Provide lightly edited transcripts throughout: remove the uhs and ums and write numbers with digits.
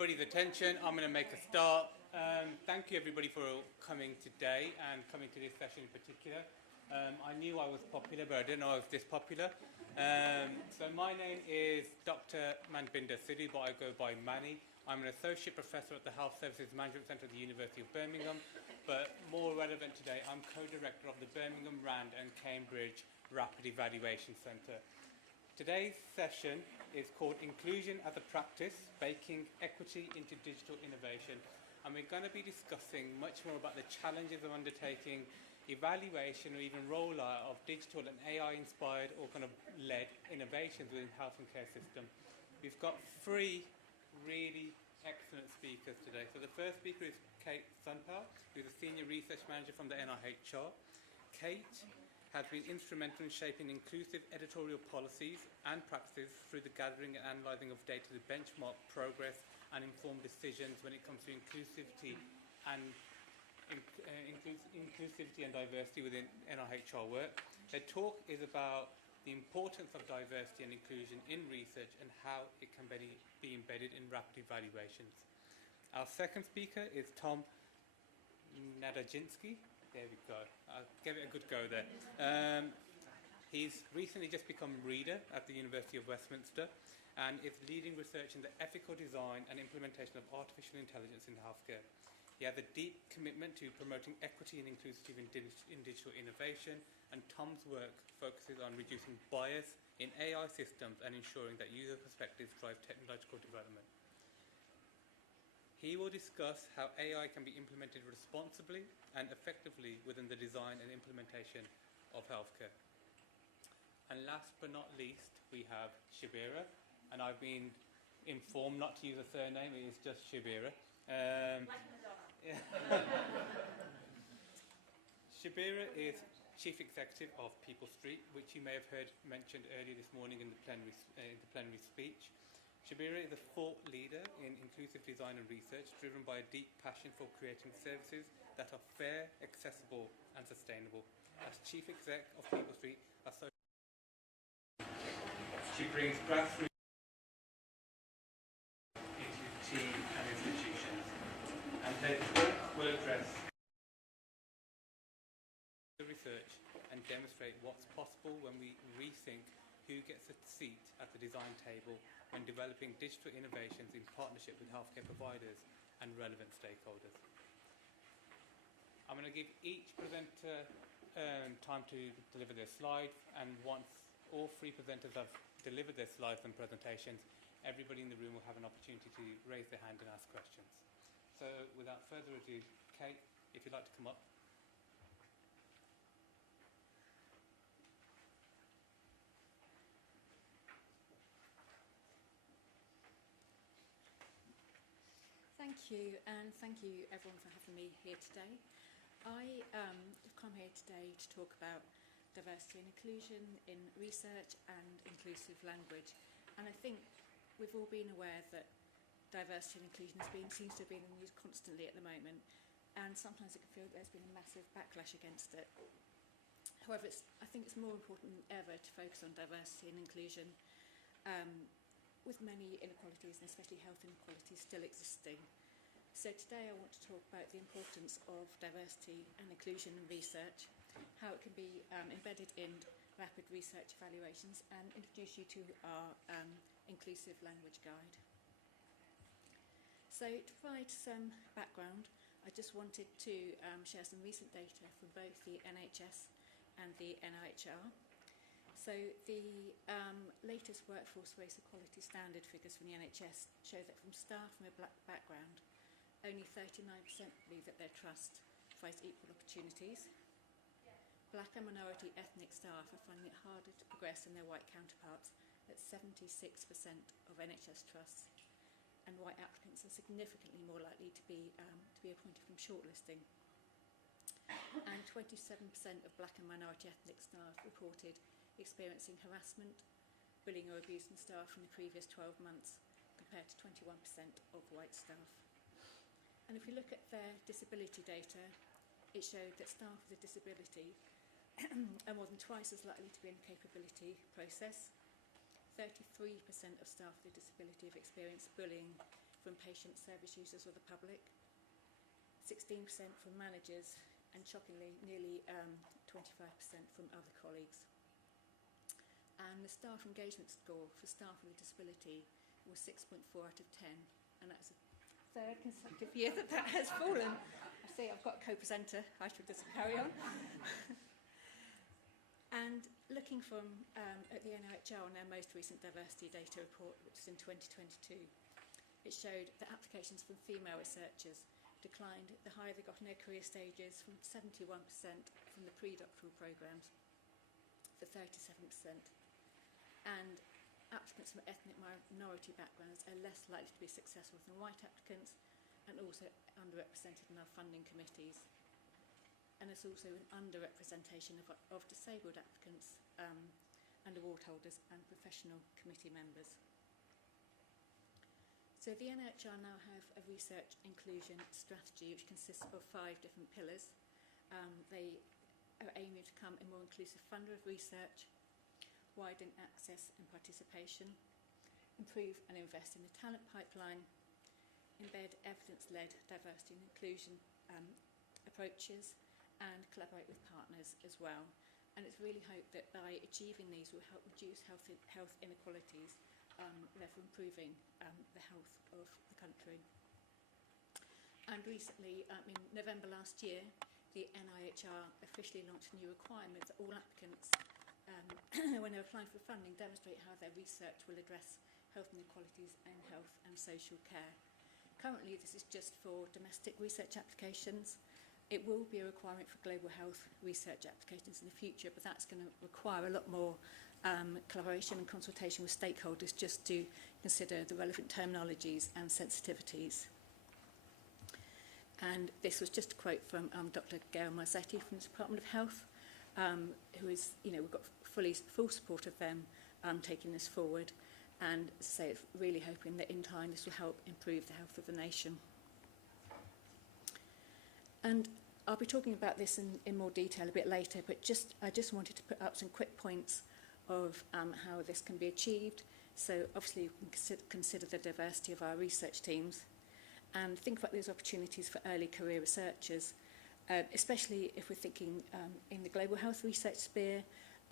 everybody's attention, I'm going to make a start. Thank you everybody for coming today and coming to this session in particular. I knew I was popular, but I didn't know I was this popular. So my name is Dr. Manbinder Sidhu, but I go by Manny. I'm an associate professor at the Health Services Management Centre at the University of Birmingham, but more relevant today, I'm co-director of the Birmingham, Rand and Cambridge Rapid Evaluation Centre. Today's session is called Inclusion as a Practice, Baking Equity into Digital Innovation. And we're going to be discussing much more about the challenges of undertaking evaluation or even rollout of digital and AI-inspired or kind of led innovations within the health and care system. We've got three really excellent speakers today. So the first speaker is Sonpal, who's a senior research manager from the NIHR. Kate has been instrumental in shaping inclusive editorial policies and practices through the gathering and analysing of data to benchmark progress and inform decisions when it comes to inclusivity and diversity within NIHR work. Their talk is about the importance of diversity and inclusion in research and how it can be embedded in rapid evaluations. Our second speaker is Tom Nadarzynski. There we go. I'll give it a good go there. He's recently just become reader at the University of Westminster and is leading research in the ethical design and implementation of artificial intelligence in healthcare. He has a deep commitment to promoting equity and inclusivity in digital innovation, and Tom's work focuses on reducing bias in AI systems and ensuring that user perspectives drive technological development. He will discuss how AI can be implemented responsibly and effectively within the design and implementation of healthcare. And last but not least, we have Shabira, and I've been informed not to use a surname, it is just Shabira. Shabira is Chief Executive of People Street, which you may have heard mentioned earlier this morning in the plenary speech. Shabira is a thought leader in inclusive design and research, driven by a deep passion for creating services that are fair, accessible and sustainable. As Chief Exec of People Street, she brings grassroots into team and institutions, and her work will address the research and demonstrate what's possible when we rethink who gets a seat at the design table when developing digital innovations in partnership with healthcare providers and relevant stakeholders. I'm going to give each presenter time to deliver their slides, and once all three presenters have delivered their slides and presentations, everybody in the room will have an opportunity to raise their hand and ask questions. So without further ado, Kate, if you'd like to come up. Thank you, and thank you everyone for having me here today. I have come here today to talk about diversity and inclusion in research and inclusive language. And I think we've all been aware that diversity and inclusion seems to have been in the news constantly at the moment, and sometimes it can feel there's been a massive backlash against it. However, I think it's more important than ever to focus on diversity and inclusion, with many inequalities, and especially health inequalities, still existing. So today I want to talk about the importance of diversity and inclusion in research, how it can be embedded in rapid research evaluations, and introduce you to our inclusive language guide. So to provide some background, I just wanted to share some recent data from both the NHS and the NIHR. So the latest workforce race equality standard figures from the NHS show that from staff from a black background, only 39% believe that their trust provides equal opportunities. Black and minority ethnic staff are finding it harder to progress than their white counterparts at 76% of NHS trusts, and white applicants are significantly more likely to be appointed from shortlisting. And 27% of black and minority ethnic staff reported experiencing harassment, bullying or abuse from staff in the previous 12 months, compared to 21% of white staff. And if we look at their disability data, it showed that staff with a disability are more than twice as likely to be in the capability process. 33% of staff with a disability have experienced bullying from patients, service users or the public, 16% from managers, and shockingly nearly 25% from other colleagues. And the staff engagement score for staff with a disability was 6.4 out of 10, and that's a third consecutive year that has fallen. I see I've got a co-presenter, I should just carry on. And looking from at the NIHR on their most recent diversity data report, which was in 2022, it showed that applications from female researchers declined the higher they got in their career stages, from 71% from the pre-doctoral programmes to 37%. And applicants from ethnic minority backgrounds are less likely to be successful than white applicants, and also underrepresented in our funding committees. And there's also an underrepresentation of disabled applicants and award holders and professional committee members. So the NIHR now have a research inclusion strategy which consists of 5 different pillars. They are aiming to become a more inclusive funder of research, widen access and participation, improve and invest in the talent pipeline, embed evidence-led diversity and inclusion approaches, and collaborate with partners as well. And it's really hoped that by achieving these will help reduce health inequalities, therefore improving the health of the country. And recently, in November last year, the NIHR officially launched a new requirement that all applicants, when they're applying for funding, demonstrate how their research will address health inequalities and health and social care. Currently, this is just for domestic research applications. It will be a requirement for global health research applications in the future, but that's going to require a lot more collaboration and consultation with stakeholders just to consider the relevant terminologies and sensitivities. And this was just a quote from Dr. Gail Marzetti from the Department of Health, who is, we've got full support of them taking this forward, and as I say, really hoping that in time this will help improve the health of the nation. And I'll be talking about this in more detail a bit later, but I just wanted to put up some quick points of how this can be achieved. So obviously you can consider the diversity of our research teams and think about those opportunities for early career researchers, especially if we're thinking in the global health research sphere,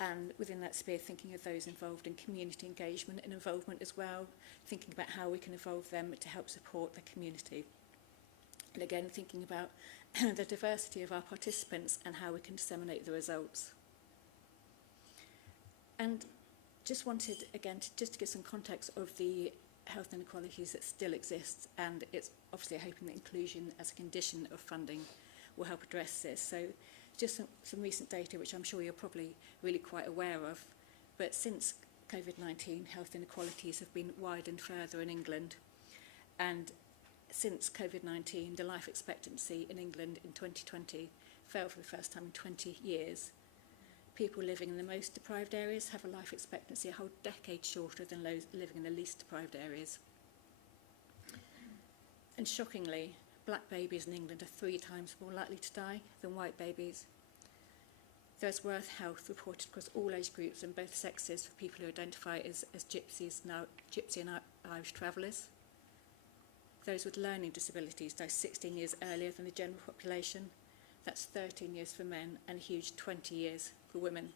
and within that sphere thinking of those involved in community engagement and involvement as well, thinking about how we can involve them to help support the community. And again, thinking about the diversity of our participants and how we can disseminate the results. And just wanted, again, to give some context of the health inequalities that still exist, and it's obviously hoping that inclusion as a condition of funding will help address this. So just some recent data, which I'm sure you're probably really quite aware of, but since COVID-19, health inequalities have been widened further in England, and since COVID-19, the life expectancy in England in 2020 fell for the first time in 20 years. People living in the most deprived areas have a life expectancy a whole decade shorter than those living in the least deprived areas. And shockingly, black babies in England are 3 times more likely to die than white babies. There's worse health reported across all age groups and both sexes for people who identify as gypsies, now Gypsy and Irish travellers. Those with learning disabilities die 16 years earlier than the general population. That's 13 years for men and a huge 20 years for women.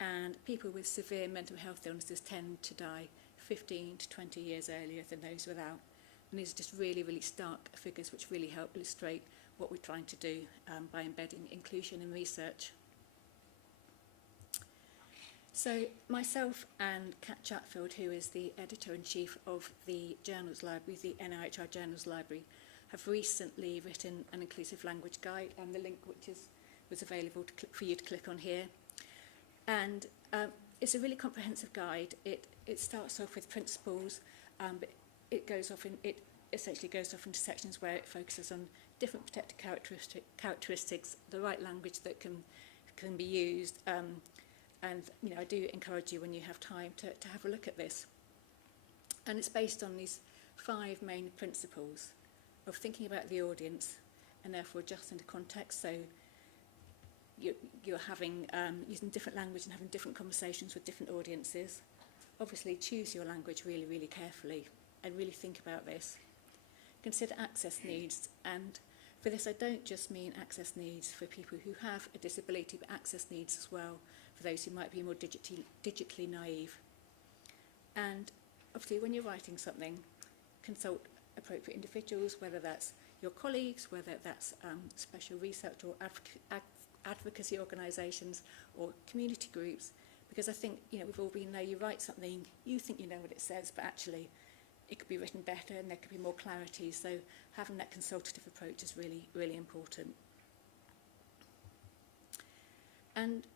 And people with severe mental health illnesses tend to die 15 to 20 years earlier than those without. And these are just really, really stark figures which really help illustrate what we're trying to do by embedding inclusion in research. So myself and Kat Chatfield, who is the editor-in-chief of the Journals Library, the NIHR Journals Library, have recently written an inclusive language guide, and the link which was available for you to click on here. And it's a really comprehensive guide. It starts off with principles, but it essentially goes off into sections where it focuses on different protected characteristics, the right language that can be used. And I do encourage you, when you have time, to have a look at this. And it's based on these 5 main principles of thinking about the audience and therefore adjusting the context. So you're having using different language and having different conversations with different audiences. Obviously, choose your language really, really carefully. and really think about this. Consider access needs, and for this I don't just mean access needs for people who have a disability, but access needs as well for those who might be more digitally naive. And obviously when you're writing something, consult appropriate individuals, whether that's your colleagues, whether that's special research or advocacy organisations or community groups, because I think, you know, we've all been there, you write something, you think you know what it says, but actually it could be written better and there could be more clarity, so having that consultative approach is really, really important. And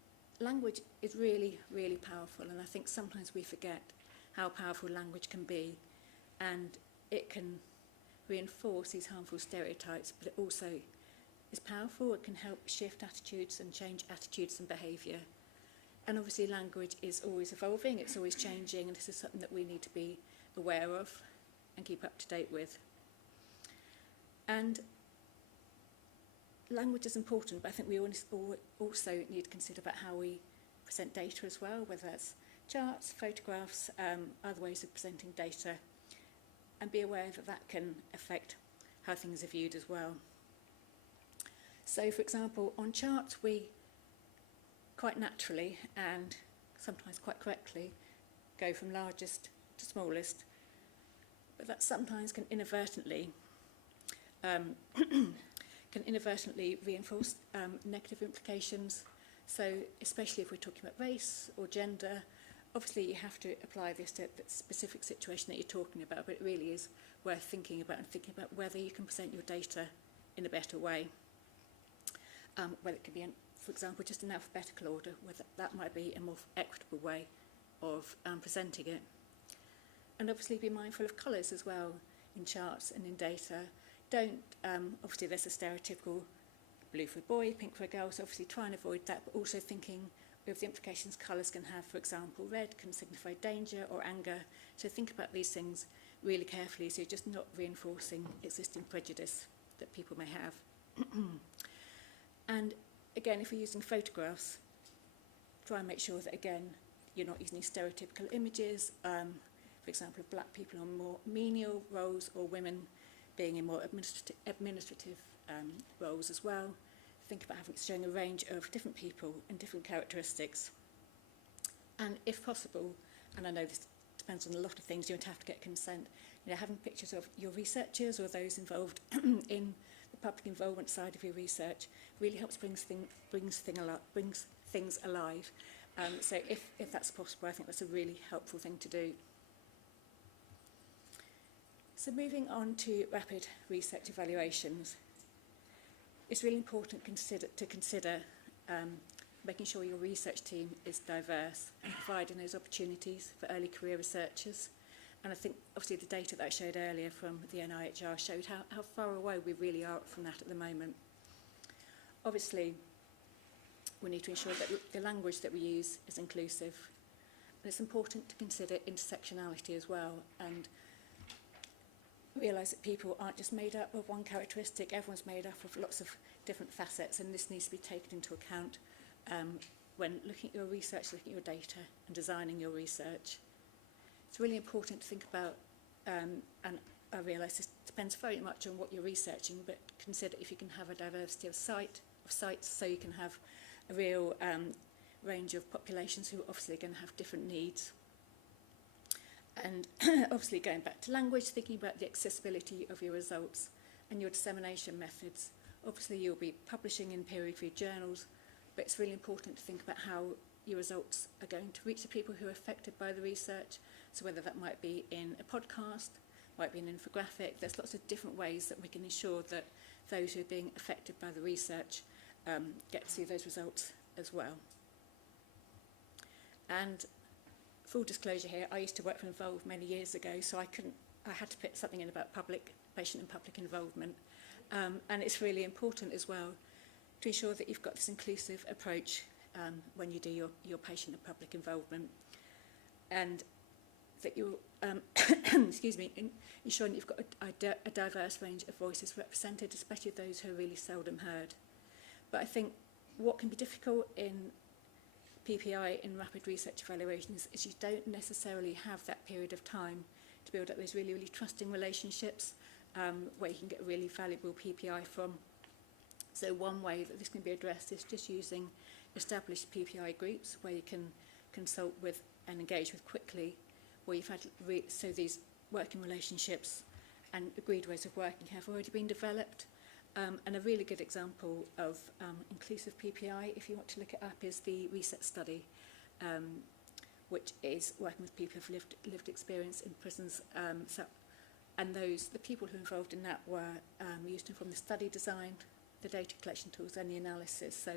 language is really, really powerful, and I think sometimes we forget how powerful language can be, and it can reinforce these harmful stereotypes, but it also is powerful. It can help shift attitudes and change attitudes and behaviour. And obviously language is always evolving, it's always changing, and this is something that we need to be aware of and keep up to date with. And language is important, but I think we also need to consider about how we present data as well, whether that's charts, photographs, other ways of presenting data, and be aware that that can affect how things are viewed as well. So, for example, on charts, we quite naturally and sometimes quite correctly go from largest to smallest, but that sometimes can inadvertently reinforce negative implications. So, especially if we're talking about race or gender, obviously you have to apply this to the specific situation that you're talking about, but it really is worth thinking about, and thinking about whether you can present your data in a better way. Whether it could be, for example, just in alphabetical order, whether that might be a more equitable way of presenting it. And obviously be mindful of colours as well in charts and in data. Don't, obviously there's a stereotypical blue for a boy, pink for a girl, so obviously try and avoid that, but also thinking of the implications colours can have. For example, red can signify danger or anger, so think about these things really carefully so you're just not reinforcing existing prejudice that people may have. And again, if you're using photographs, try and make sure that, again, you're not using stereotypical images, for example, of black people on more menial roles or women being in more administrative roles as well. Think about showing a range of different people and different characteristics. And if possible, and I know this depends on a lot of things, you don't have to get consent, you know, having pictures of your researchers or those involved in the public involvement side of your research really helps brings things alive. So if that's possible, I think that's a really helpful thing to do. So moving on to rapid research evaluations, it's really important to consider making sure your research team is diverse and providing those opportunities for early career researchers. And I think obviously the data that I showed earlier from the NIHR showed how far away we really are from that at the moment. Obviously, we need to ensure that the language that we use is inclusive. And it's important to consider intersectionality as well, and realise that people aren't just made up of one characteristic, everyone's made up of lots of different facets, and this needs to be taken into account when looking at your research, looking at your data and designing your research. It's really important to think about, and I realise this depends very much on what you're researching, but consider if you can have a diversity of sites so you can have a real range of populations who obviously are going to have different needs. And obviously going back to language, thinking about the accessibility of your results and your dissemination methods. Obviously you'll be publishing in peer-reviewed journals, but it's really important to think about how your results are going to reach the people who are affected by the research. So whether that might be in a podcast, might be an infographic, there's lots of different ways that we can ensure that those who are being affected by the research get to see those results as well. And full disclosure here, I used to work for Involve many years ago, so I had to put something in about patient and public involvement. And it's really important as well to ensure that you've got this inclusive approach when you do your patient and public involvement, and that you're ensuring that you've got a diverse range of voices represented, especially those who are really seldom heard. But I think what can be difficult in PPI in rapid research evaluations is you don't necessarily have that period of time to build up those really, really trusting relationships where you can get really valuable PPI from. So one way that this can be addressed is just using established PPI groups where you can consult with and engage with quickly, where you've had so these working relationships and agreed ways of working have already been developed. And a really good example of inclusive PPI, if you want to look it up, is the RESET study, which is working with people who've lived experience in prisons. And the people who were involved in that were used from the study design, the data collection tools, and the analysis. So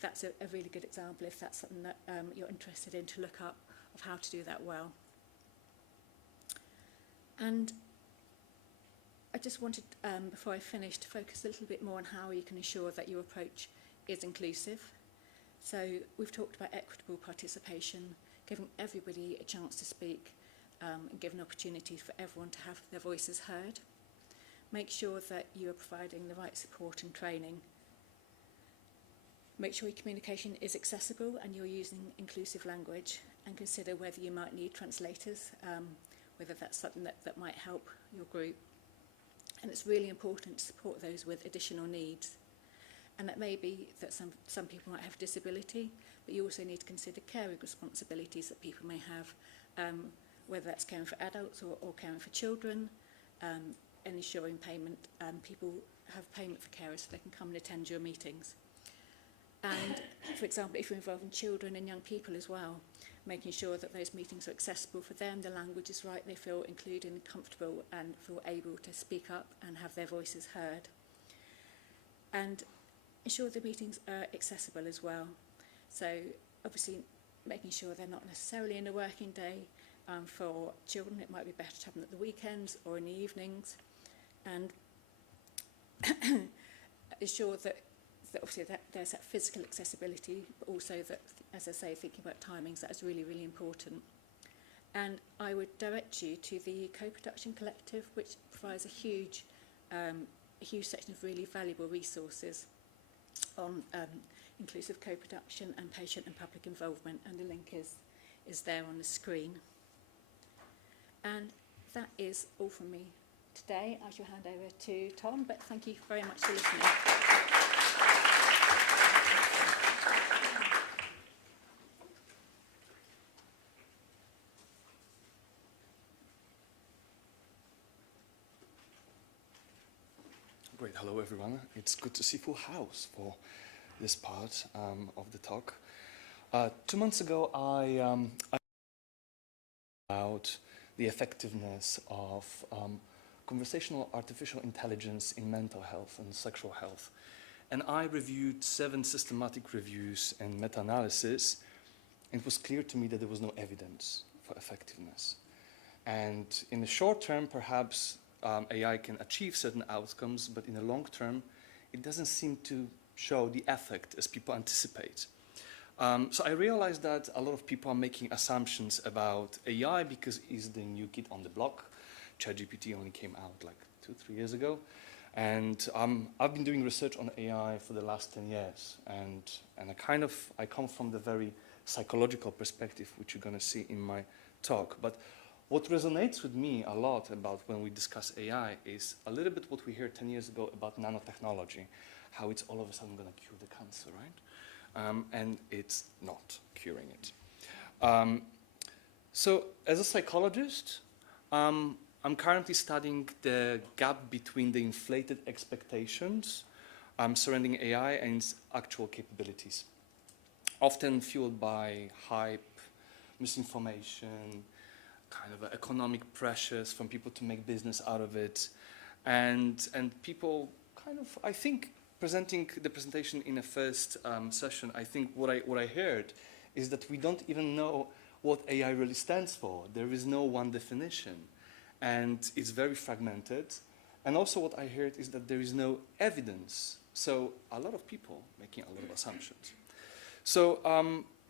that's a really good example if that's something that you're interested in to look up of how to do that well. And I just wanted, before I finish, to focus a little bit more on how you can ensure that your approach is inclusive. So we've talked about equitable participation, giving everybody a chance to speak, and giving opportunities for everyone to have their voices heard. Make sure that you are providing the right support and training. Make sure your communication is accessible and you're using inclusive language, and consider whether you might need translators, whether that's something that might help your group. And it's really important to support those with additional needs. And that may be that some people might have disability, but you also need to consider caring responsibilities that people may have, whether that's caring for adults or caring for children, and ensuring payment. People have payment for carers so they can come and attend your meetings. And, for example, if you're involving children and young people as well, making sure that those meetings are accessible for them, the language is right, they feel included and comfortable and feel able to speak up and have their voices heard. And ensure the meetings are accessible as well. So obviously making sure they're not necessarily in a working day. For children, it might be better to have them at the weekends or in the evenings. And ensure that obviously there's that physical accessibility, but also that, as I say, thinking about timings, that is really, really important. And I would direct you to the Co-Production Collective, which provides a huge section of really valuable resources on inclusive co-production and patient and public involvement, and the link is there on the screen. And that is all from me today. I shall hand over to Tom, but thank you very much for listening. Great, hello everyone. It's good to see full house for this part of the talk. 2 months ago, I about the effectiveness of conversational artificial intelligence in mental health and sexual health. And I reviewed 7 systematic reviews and meta-analysis. It was clear to me that there was no evidence for effectiveness. And in the short term, perhaps AI can achieve certain outcomes, but in the long term, it doesn't seem to show the effect as people anticipate. So I realized that a lot of people are making assumptions about AI because it's the new kid on the block. ChatGPT only came out like 2-3 years ago. And I've been doing research on AI for the last 10 years. And I come from the very psychological perspective, which you're going to see in my talk. But what resonates with me a lot about when we discuss AI is a little bit what we heard 10 years ago about nanotechnology, how it's all of a sudden going to cure the cancer, right? And it's not curing it. So as a psychologist, I'm currently studying the gap between the inflated expectations surrounding AI and its actual capabilities, often fueled by hype, misinformation, kind of economic pressures from people to make business out of it, and people kind of, I think, presenting the presentation in a first session, I think what I heard is that we don't even know what AI really stands for. There is no one definition, and it's very fragmented. And also what I heard is that there is no evidence. So a lot of people making a lot of assumptions. So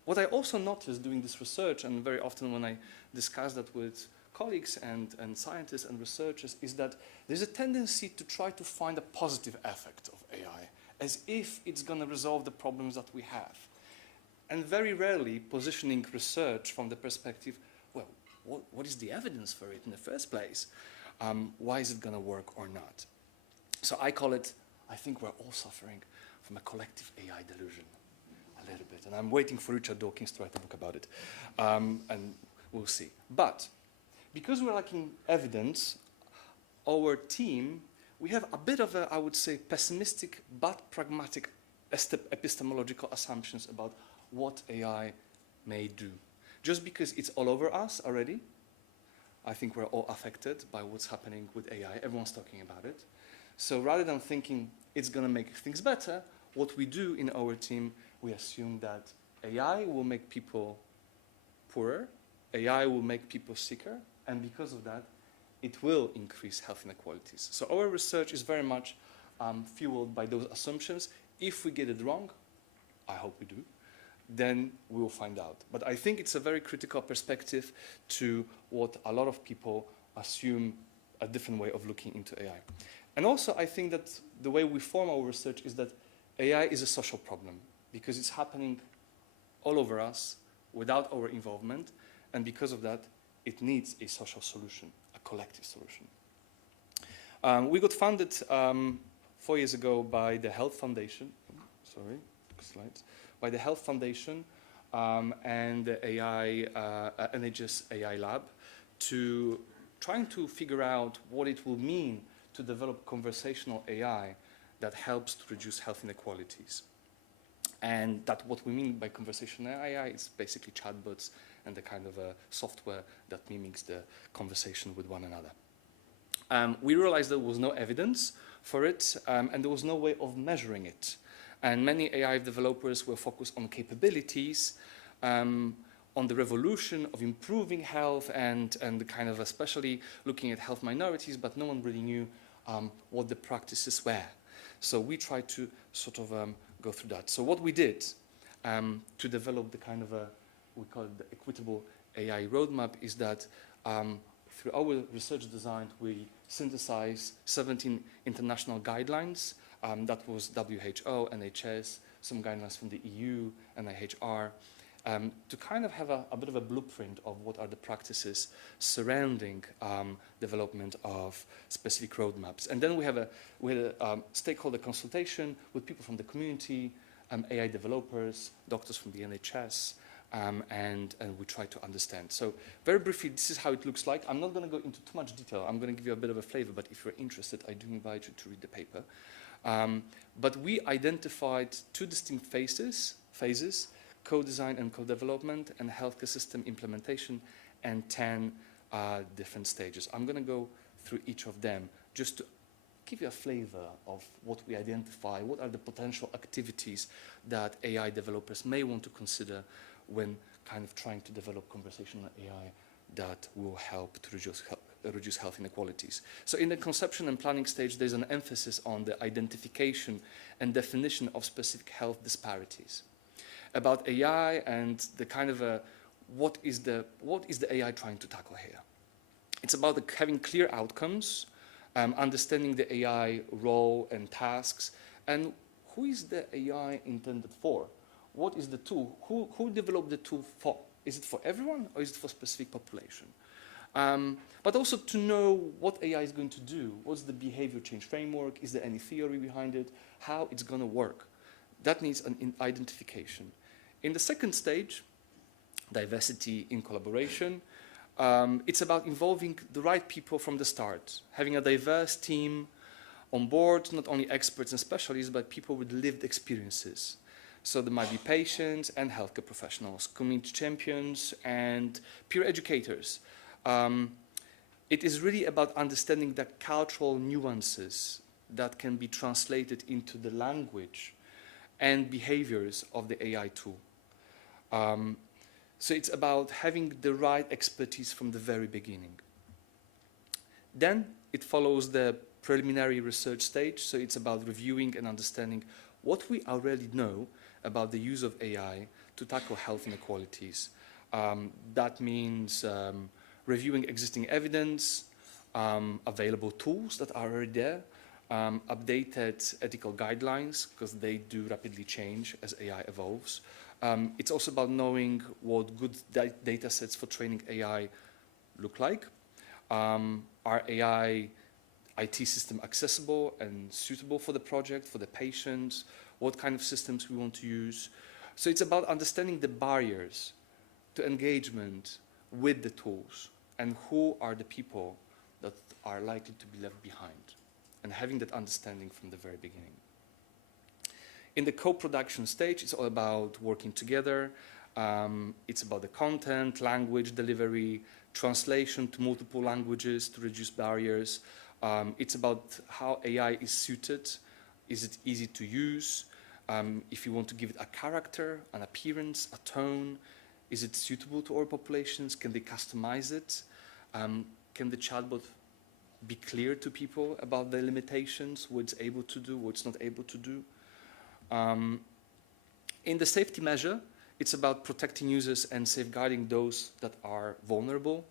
what I also noticed doing this research, and very often when I discuss that with colleagues and scientists and researchers, is that there's a tendency to try to find a positive effect of AI, as if it's going to resolve the problems that we have. And very rarely positioning research from the perspective, well, what is the evidence for it in the first place? Why is it going to work or not? So I call it, I think we're all suffering from a collective AI delusion a little bit. And I'm waiting for Richard Dawkins to write a book about it. And we'll see. But because we're lacking evidence, our team, we have a bit of a, I would say, pessimistic but pragmatic epistemological assumptions about what AI may do. Just because it's all over us already, I think we're all affected by what's happening with AI. Everyone's talking about it. So rather than thinking it's going to make things better, what we do in our team, we assume that AI will make people poorer, AI will make people sicker, and because of that, it will increase health inequalities. So our research is very much fueled by those assumptions. If we get it wrong, I hope we do, then we will find out. But I think it's a very critical perspective to what a lot of people assume a different way of looking into AI. And also, I think that the way we form our research is that AI is a social problem because it's happening all over us without our involvement, and because of that, it needs a social solution, a collective solution. We got funded 4 years ago by the Health Foundation, slides, by the Health Foundation and the NHS AI Lab to trying to figure out what it will mean to develop conversational AI that helps to reduce health inequalities. And that what we mean by conversational AI is basically chatbots and the kind of a software that mimics the conversation with one another. We realized there was no evidence for it, and there was no way of measuring it. And many AI developers were focused on capabilities, on the revolution of improving health and the kind of especially looking at health minorities, but no one really knew what the practices were. So we tried to sort of go through that. So what we did to develop the kind of we call it the equitable AI roadmap is that through our research design, we synthesized 17 international guidelines. That was WHO, NHS, some guidelines from the EU, NIHR, to kind of have a bit of a blueprint of what are the practices surrounding development of specific roadmaps. And then we had a stakeholder consultation with people from the community, AI developers, doctors from the NHS, and we try to understand. So very briefly, this is how it looks like. I'm not going to go into too much detail. I'm going to give you a bit of a flavor, but if you're interested, I do invite you to read the paper. But we identified two distinct phases, co-design and co-development, and healthcare system implementation, and 10 different stages. I'm going to go through each of them just to give you a flavor of what we identify, what are the potential activities that AI developers may want to consider when kind of trying to develop conversational AI that will help to reduce health inequalities. So in the conception and planning stage, there's an emphasis on the identification and definition of specific health disparities. About AI and the kind of what is the AI trying to tackle here? It's about having clear outcomes, understanding the AI role and tasks, and who is the AI intended for? What is the tool? Who developed the tool for? Is it for everyone or is it for a specific population? But also to know what AI is going to do. What's the behavior change framework? Is there any theory behind it? How it's going to work? That needs an identification. In the second stage, diversity in collaboration, it's about involving the right people from the start, having a diverse team on board, not only experts and specialists, but people with lived experiences. So there might be patients and healthcare professionals, community champions and peer educators. It is really about understanding the cultural nuances that can be translated into the language and behaviors of the AI tool. So it's about having the right expertise from the very beginning. Then it follows the preliminary research stage, so it's about reviewing and understanding what we already know about the use of AI to tackle health inequalities. That means reviewing existing evidence, available tools that are already there, updated ethical guidelines, because they do rapidly change as AI evolves. It's also about knowing what good data sets for training AI look like? Are AI IT system accessible and suitable for the project, for the patients? What kind of systems we want to use? So it's about understanding the barriers to engagement with the tools and who are the people that are likely to be left behind, and having that understanding from the very beginning. In the co-production stage, it's all about working together. It's about the content, language delivery, translation to multiple languages to reduce barriers. It's about how AI is suited. Is it easy to use? If you want to give it a character, an appearance, a tone, is it suitable to all populations? Can they customize it? Can the chatbot be clear to people about the limitations, what it's able to do, what it's not able to do? In the safety measure, it's about protecting users and safeguarding those that are vulnerable.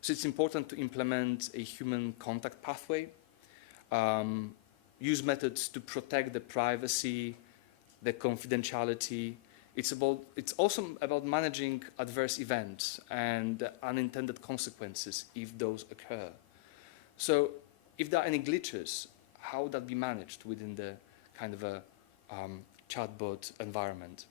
So it's important to implement a human contact pathway, use methods to protect the privacy, the confidentiality. It's also about managing adverse events and unintended consequences if those occur. So if there are any glitches, how would that be managed within the kind of a chatbot environment?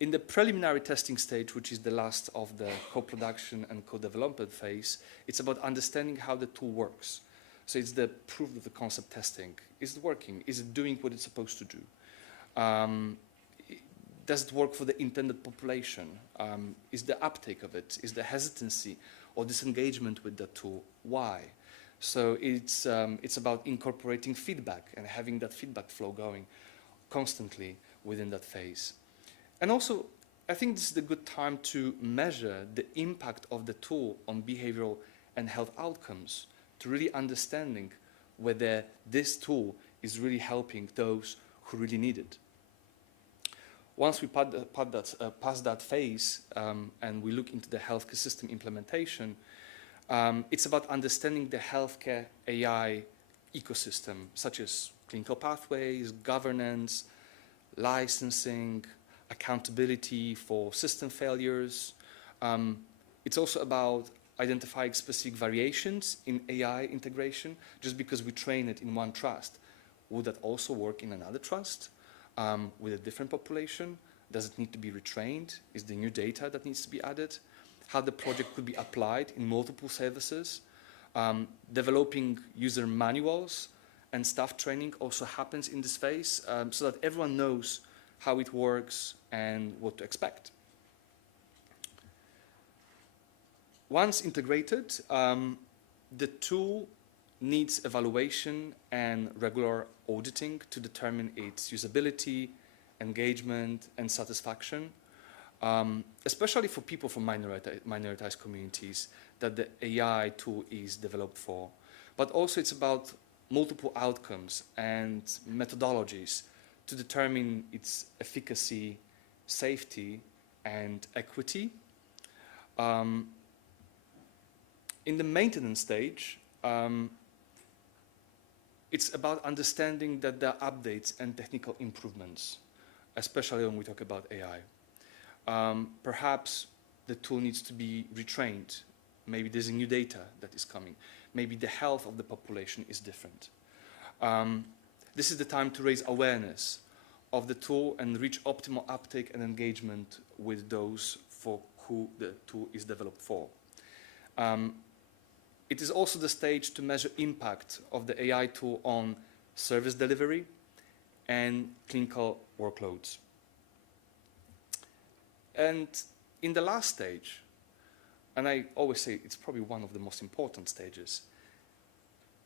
In the preliminary testing stage, which is the last of the co-production and co-development phase, it's about understanding how the tool works. So it's the proof of the concept testing. Is it working? Is it doing what it's supposed to do? Does it work for the intended population? Is the uptake of it? Is the hesitancy or disengagement with the tool? Why? So it's about incorporating feedback and having that feedback flow going constantly within that phase. And also, I think this is a good time to measure the impact of the tool on behavioral and health outcomes, to really understanding whether this tool is really helping those who really need it. Once we pass that phase and we look into the healthcare system implementation, it's about understanding the healthcare AI ecosystem, such as clinical pathways, governance, licensing, accountability for system failures. It's also about identifying specific variations in AI integration. Just because we train it in one trust, would that also work in another trust with a different population? Does it need to be retrained? Is there new data that needs to be added? How the project could be applied in multiple services? Developing user manuals and staff training also happens in this phase, so that everyone knows how it works and what to expect. Once integrated, the tool needs evaluation and regular auditing to determine its usability, engagement, and satisfaction, especially for people from minoritized communities that the AI tool is developed for. But also it's about multiple outcomes and methodologies to determine its efficacy, safety, and equity. In the maintenance stage, it's about understanding that there are updates and technical improvements, especially when we talk about AI. Perhaps the tool needs to be retrained. Maybe there's a new data that is coming. Maybe the health of the population is different. This is the time to raise awareness of the tool and reach optimal uptake and engagement with those for who the tool is developed for. It is also the stage to measure impact of the AI tool on service delivery and clinical workloads. And in the last stage, and I always say it's probably one of the most important stages,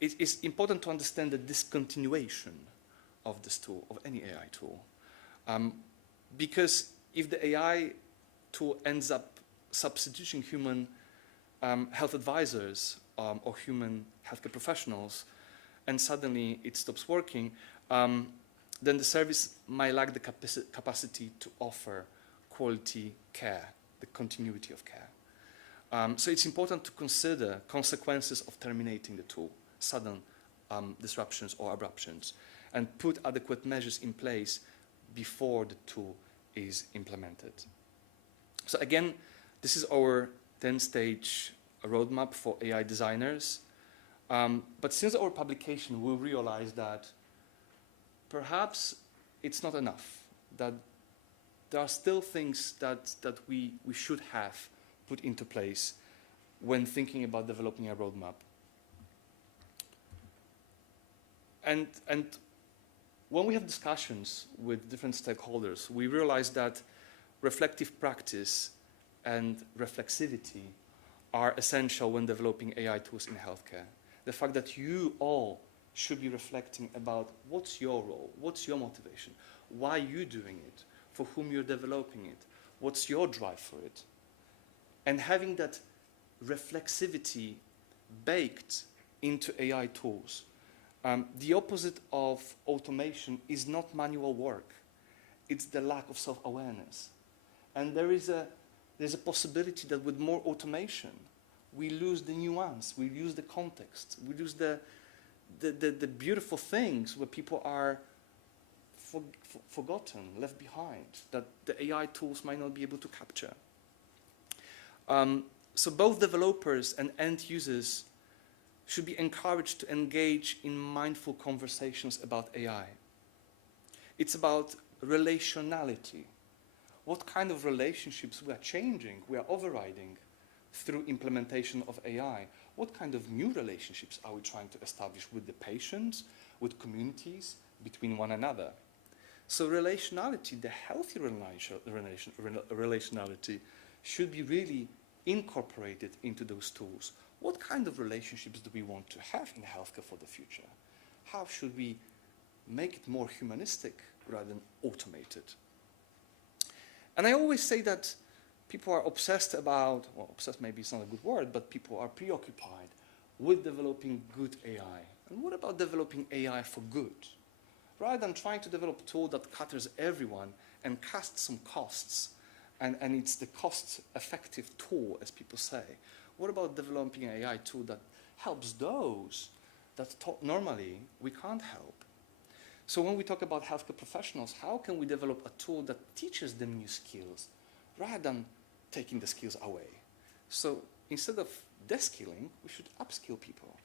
it is important to understand the discontinuation of this tool, of any AI tool. Because if the AI tool ends up substituting human health advisors or human healthcare professionals, and suddenly it stops working, then the service might lack the capacity to offer quality care, the continuity of care. So it's important to consider consequences of terminating the tool, sudden disruptions or abruptions, and put adequate measures in place before the tool is implemented. So again, This is our 10-stage roadmap for AI designers. But since our publication, we realized that perhaps it's not enough, that there are still things that we should have put into place when thinking about developing a roadmap. And when we have discussions with different stakeholders, we realize that reflective practice and reflexivity are essential when developing AI tools in healthcare. The fact that you all should be reflecting about what's your role, what's your motivation, why you're doing it, for whom you're developing it, what's your drive for it. And having that reflexivity baked into AI tools. The opposite of automation is not manual work. It's the lack of self-awareness. And there's a possibility that with more automation, we lose the nuance, we lose the context, we lose the beautiful things where people are forgotten, left behind, that the AI tools might not be able to capture. So both developers and end users should be encouraged to engage in mindful conversations about AI. It's about relationality. What kind of relationships we are changing, we are overriding through implementation of AI? What kind of new relationships are we trying to establish with the patients, with communities, between one another? So relationality, the healthy relationality, should be really incorporated into those tools. What kind of relationships do we want to have in healthcare for the future? How should we make it more humanistic rather than automated? And I always say that people are obsessed about, well, obsessed maybe is not a good word, but people are preoccupied with developing good AI. And what about developing AI for good? Rather than trying to develop a tool that caters everyone and casts some costs, and it's the cost-effective tool, as people say. What about developing an AI tool that helps those that normally we can't help? So when we talk about healthcare professionals, how can we develop a tool that teaches them new skills rather than taking the skills away? So instead of deskilling, we should upskill people.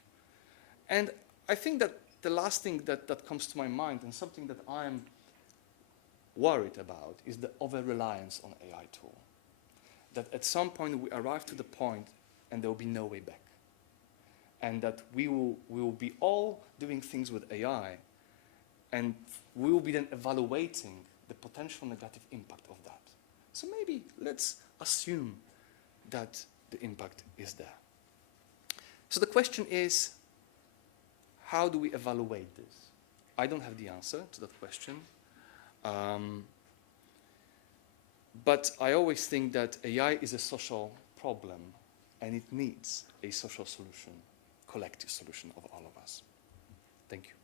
And I think that the last thing that comes to my mind, and something that I'm worried about, is the over-reliance on AI tool. That at some point we arrive to the point and there will be no way back. And that we will be all doing things with AI, and we will be then evaluating the potential negative impact of that. So maybe let's assume that the impact is there. So the question is, how do we evaluate this? I don't have the answer to that question. But I always think that AI is a social problem, and it needs a social solution, collective solution of all of us. Thank you.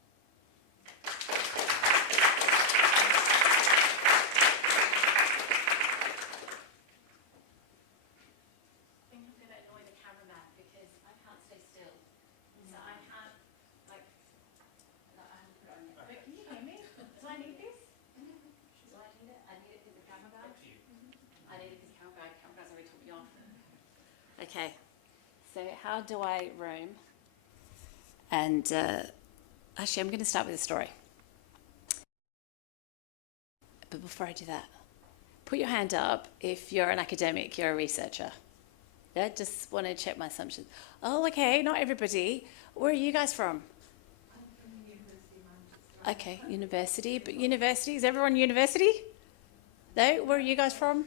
Okay, so how do I roam? And actually, I'm going to start with a story. But before I do that, put your hand up if you're an academic, you're a researcher. Yeah, just want to check my assumptions. Oh, okay, not everybody. Where are you guys from? I'm from University of Manchester. Okay, university. But university, is everyone university? No? Where are you guys from?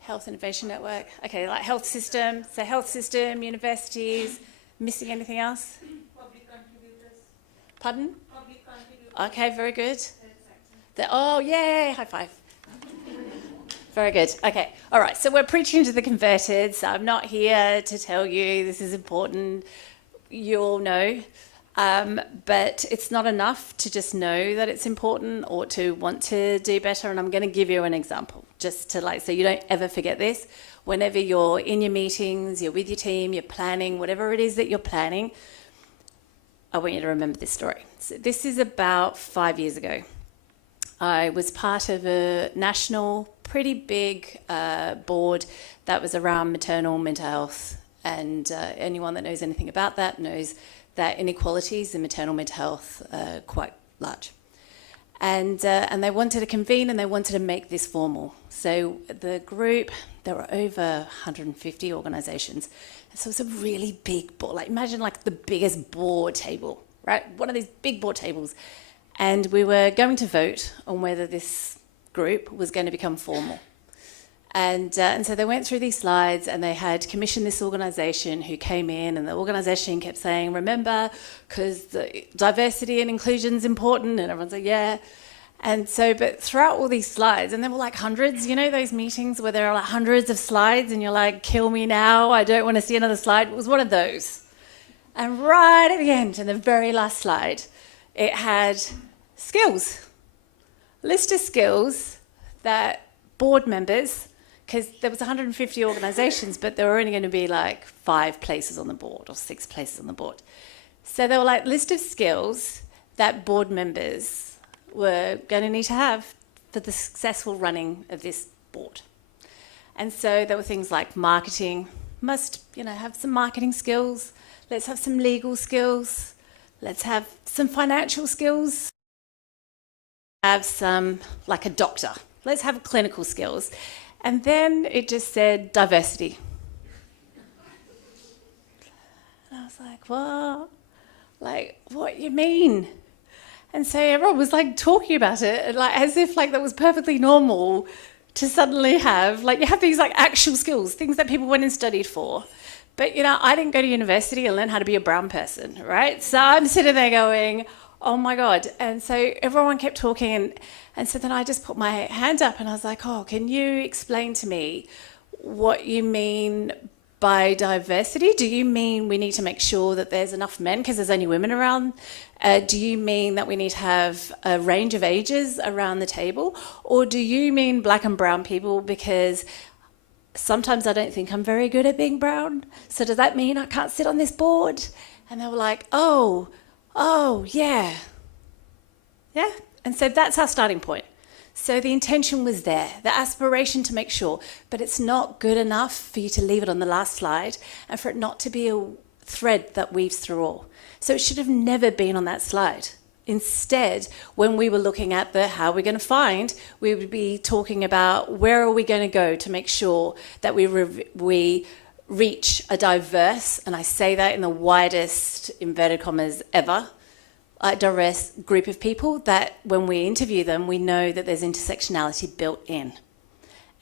Health Innovation Network. Okay, like health system. So health system, universities. Missing anything else? Public contributors. Pardon? Public contributors. Okay, very good. Oh, yay, high five. Very good. Okay, all right. So we're preaching to the converted. So I'm not here to tell you this is important. You all know. But it's not enough to just know that it's important or to want to do better. And I'm going to give you an example just to so you don't ever forget this. Whenever you're in your meetings, you're with your team, you're planning, whatever it is that you're planning, I want you to remember this story. So this is about 5 years ago. I was part of a national, pretty big board that was around maternal mental health. And anyone that knows anything about that knows that inequalities in maternal mental health are quite large. And they wanted to convene and they wanted to make this formal. So the group, there were over 150 organisations. So it's a really big board. Like imagine like the biggest board table, right? One of these big board tables. And we were going to vote on whether this group was going to become formal. And so they went through these slides and they had commissioned this organisation who came in, and the organisation kept saying, remember, because diversity and inclusion is important. And everyone's like, yeah. And so, but throughout all these slides, and there were like hundreds, you know, those meetings where there are like hundreds of slides and you're like, kill me now, I don't want to see another slide. It was one of those. And right at the end, in the very last slide, it had skills, a list of skills that board members, because there was 150 organisations, but there were only going to be like 5 places on the board or 6 places on the board. So there were like list of skills that board members were going to need to have for the successful running of this board. And so there were things like marketing, must, you know, have some marketing skills. Let's have some legal skills. Let's have some financial skills. Have some, like a doctor. Let's have clinical skills. And then it just said diversity. And I was like, what? Like, what you mean? And so everyone was like talking about it, like as if like that was perfectly normal to suddenly have, like you have these like actual skills, things that people went and studied for. But you know, I didn't go to university and learn how to be a brown person, right? So I'm sitting there going, oh my God. And so everyone kept talking, and so then I just put my hand up and I was like, oh, can you explain to me what you mean by diversity? Do you mean we need to make sure that there's enough men because there's only women around? Do you mean that we need to have a range of ages around the table? Or do you mean black and brown people because sometimes I don't think I'm very good at being brown? So does that mean I can't sit on this board? And they were like, oh, yeah. Yeah. And so that's our starting point. So the intention was there, the aspiration to make sure, but it's not good enough for you to leave it on the last slide and for it not to be a thread that weaves through all. So it should have never been on that slide. Instead, when we were looking at the how we're going to find, we would be talking about where are we going to go to make sure that we reach a diverse, and I say that in the widest inverted commas ever, a diverse group of people that when we interview them, we know that there's intersectionality built in.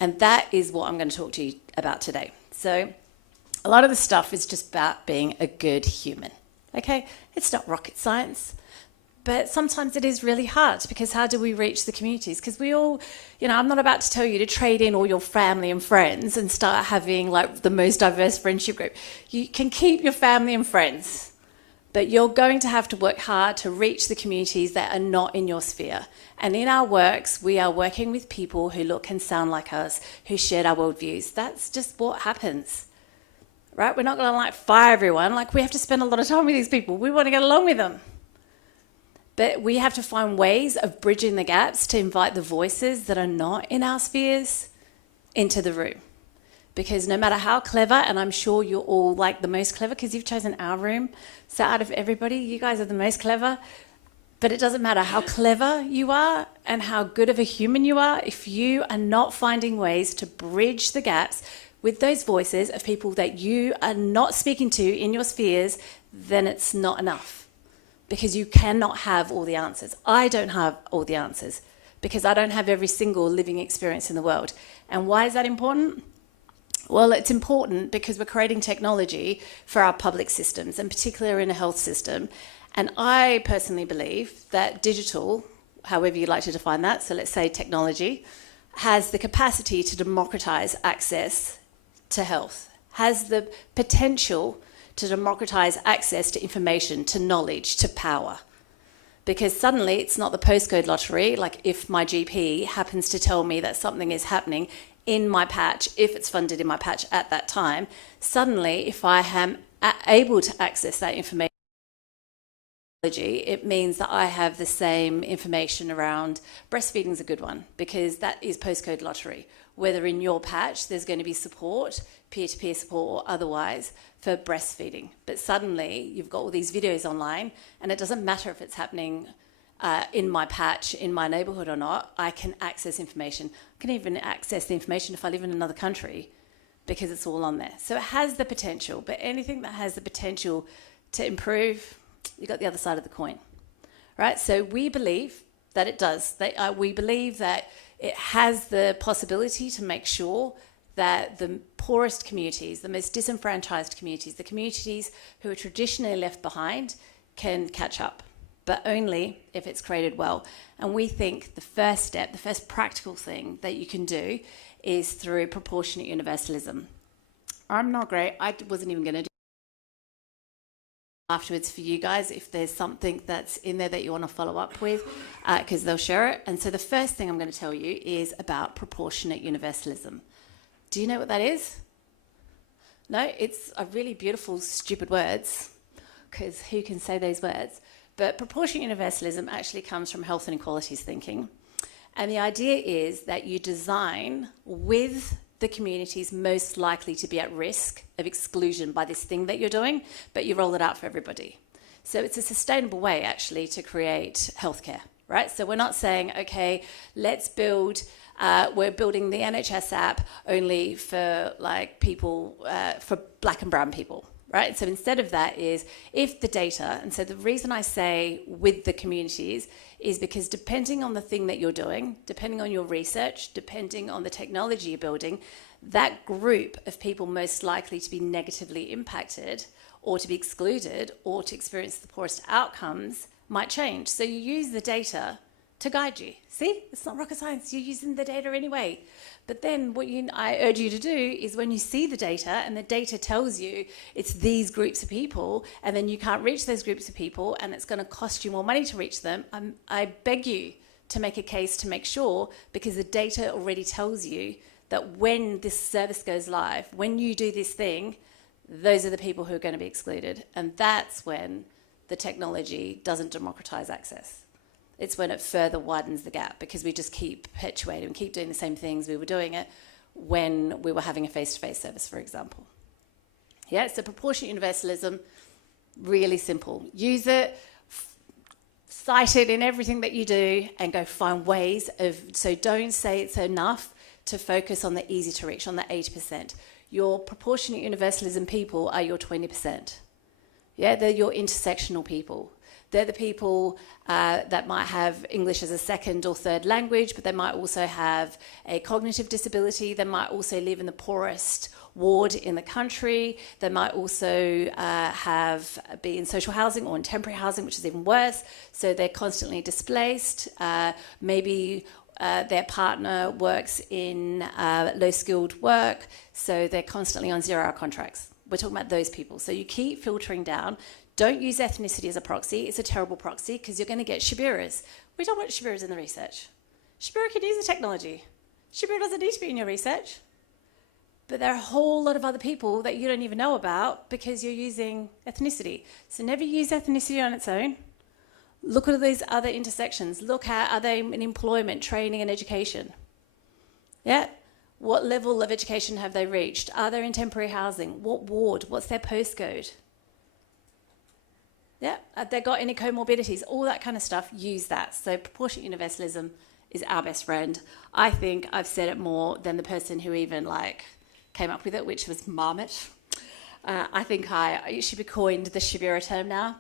And that is what I'm going to talk to you about today. So a lot of the stuff is just about being a good human, okay? It's not rocket science, but sometimes it is really hard because how do we reach the communities? Because we all, you know, I'm not about to tell you to trade in all your family and friends and start having like the most diverse friendship group. You can keep your family and friends, but you're going to have to work hard to reach the communities that are not in your sphere. And in our works, we are working with people who look and sound like us, who share our worldviews. That's just what happens, right? We're not going to like fire everyone. Like we have to spend a lot of time with these people. We want to get along with them. But we have to find ways of bridging the gaps to invite the voices that are not in our spheres into the room. Because no matter how clever, and I'm sure you're all like the most clever because you've chosen our room, so out of everybody, you guys are the most clever, but it doesn't matter how clever you are and how good of a human you are, if you are not finding ways to bridge the gaps with those voices of people that you are not speaking to in your spheres, then it's not enough. Because you cannot have all the answers. I don't have all the answers because I don't have every single living experience in the world. And why is that important? Well, it's important because we're creating technology for our public systems, and particularly in a health system. And I personally believe that digital, however you like to define that, so let's say technology, has the capacity to democratize access to health, has the potential to democratize access to information, to knowledge, to power. Because suddenly it's not the postcode lottery, like if my GP happens to tell me that something is happening in my patch, if it's funded in my patch at that time, suddenly if I am able to access that information, it means that I have the same information around breastfeeding is a good one because that is postcode lottery. Whether in your patch there's going to be support, peer-to-peer support or otherwise for breastfeeding. But suddenly you've got all these videos online and it doesn't matter if it's happening in my patch, in my neighbourhood or not, I can access information. I can even access the information if I live in another country because it's all on there. So it has the potential, but anything that has the potential to improve, you've got the other side of the coin, right? So we believe that it does. We believe that it has the possibility to make sure that the poorest communities, the most disenfranchised communities, the communities who are traditionally left behind can catch up, but only if it's created well. And we think the first step, the first practical thing that you can do is through proportionate universalism. I'm not great. I wasn't even going to do afterwards for you guys if there's something that's in there that you want to follow up with, because they'll share it. And so the first thing I'm going to tell you is about proportionate universalism. Do you know what that is? No, it's a really beautiful, stupid words, because who can say those words? But proportionate universalism actually comes from health inequalities thinking. And the idea is that you design with the communities most likely to be at risk of exclusion by this thing that you're doing, but you roll it out for everybody. So it's a sustainable way, actually, to create healthcare, right? So we're not saying, okay, let's build, we're building the NHS app only for like people, for black and brown people, right? So instead of that is if the data, and so the reason I say with the communities is because depending on the thing that you're doing, depending on your research, depending on the technology you're building, that group of people most likely to be negatively impacted or to be excluded or to experience the poorest outcomes might change. So you use the data to guide you. See, it's not rocket science, you're using the data anyway. But then what I urge you to do is when you see the data and the data tells you it's these groups of people and then you can't reach those groups of people and it's going to cost you more money to reach them, I beg you to make a case to make sure, because the data already tells you that when this service goes live, when you do this thing, those are the people who are going to be excluded. And that's when the technology doesn't democratize access. It's when it further widens the gap because we just keep perpetuating and keep doing the same things we were doing it when we were having a face-to-face service, for example. Yeah, so proportionate universalism, really simple. Use it, cite it in everything that you do and go find ways of, so don't say it's enough to focus on the easy to reach, on the 80%. Your proportionate universalism people are your 20%. Yeah, they're your intersectional people. They're the people that might have English as a second or third language, but they might also have a cognitive disability. They might also live in the poorest ward in the country. They might also be in social housing or in temporary housing, which is even worse. So they're constantly displaced. Maybe their partner works in low-skilled work, so they're constantly on zero-hour contracts. We're talking about those people. So you keep filtering down. Don't use ethnicity as a proxy. It's a terrible proxy because you're going to get Shabiras. We don't want Shabiras in the research. Shabira can use the technology. Shabira doesn't need to be in your research. But there are a whole lot of other people that you don't even know about because you're using ethnicity. So never use ethnicity on its own. Look at these other intersections. Look at, are they in employment, training and education? Yeah? What level of education have they reached? Are they in temporary housing? What ward? What's their postcode? Yeah, have they got any comorbidities? All that kind of stuff, use that. So proportionate universalism is our best friend. I think I've said it more than the person who even came up with it, which was Marmot. I think it should be coined the Shabira term now.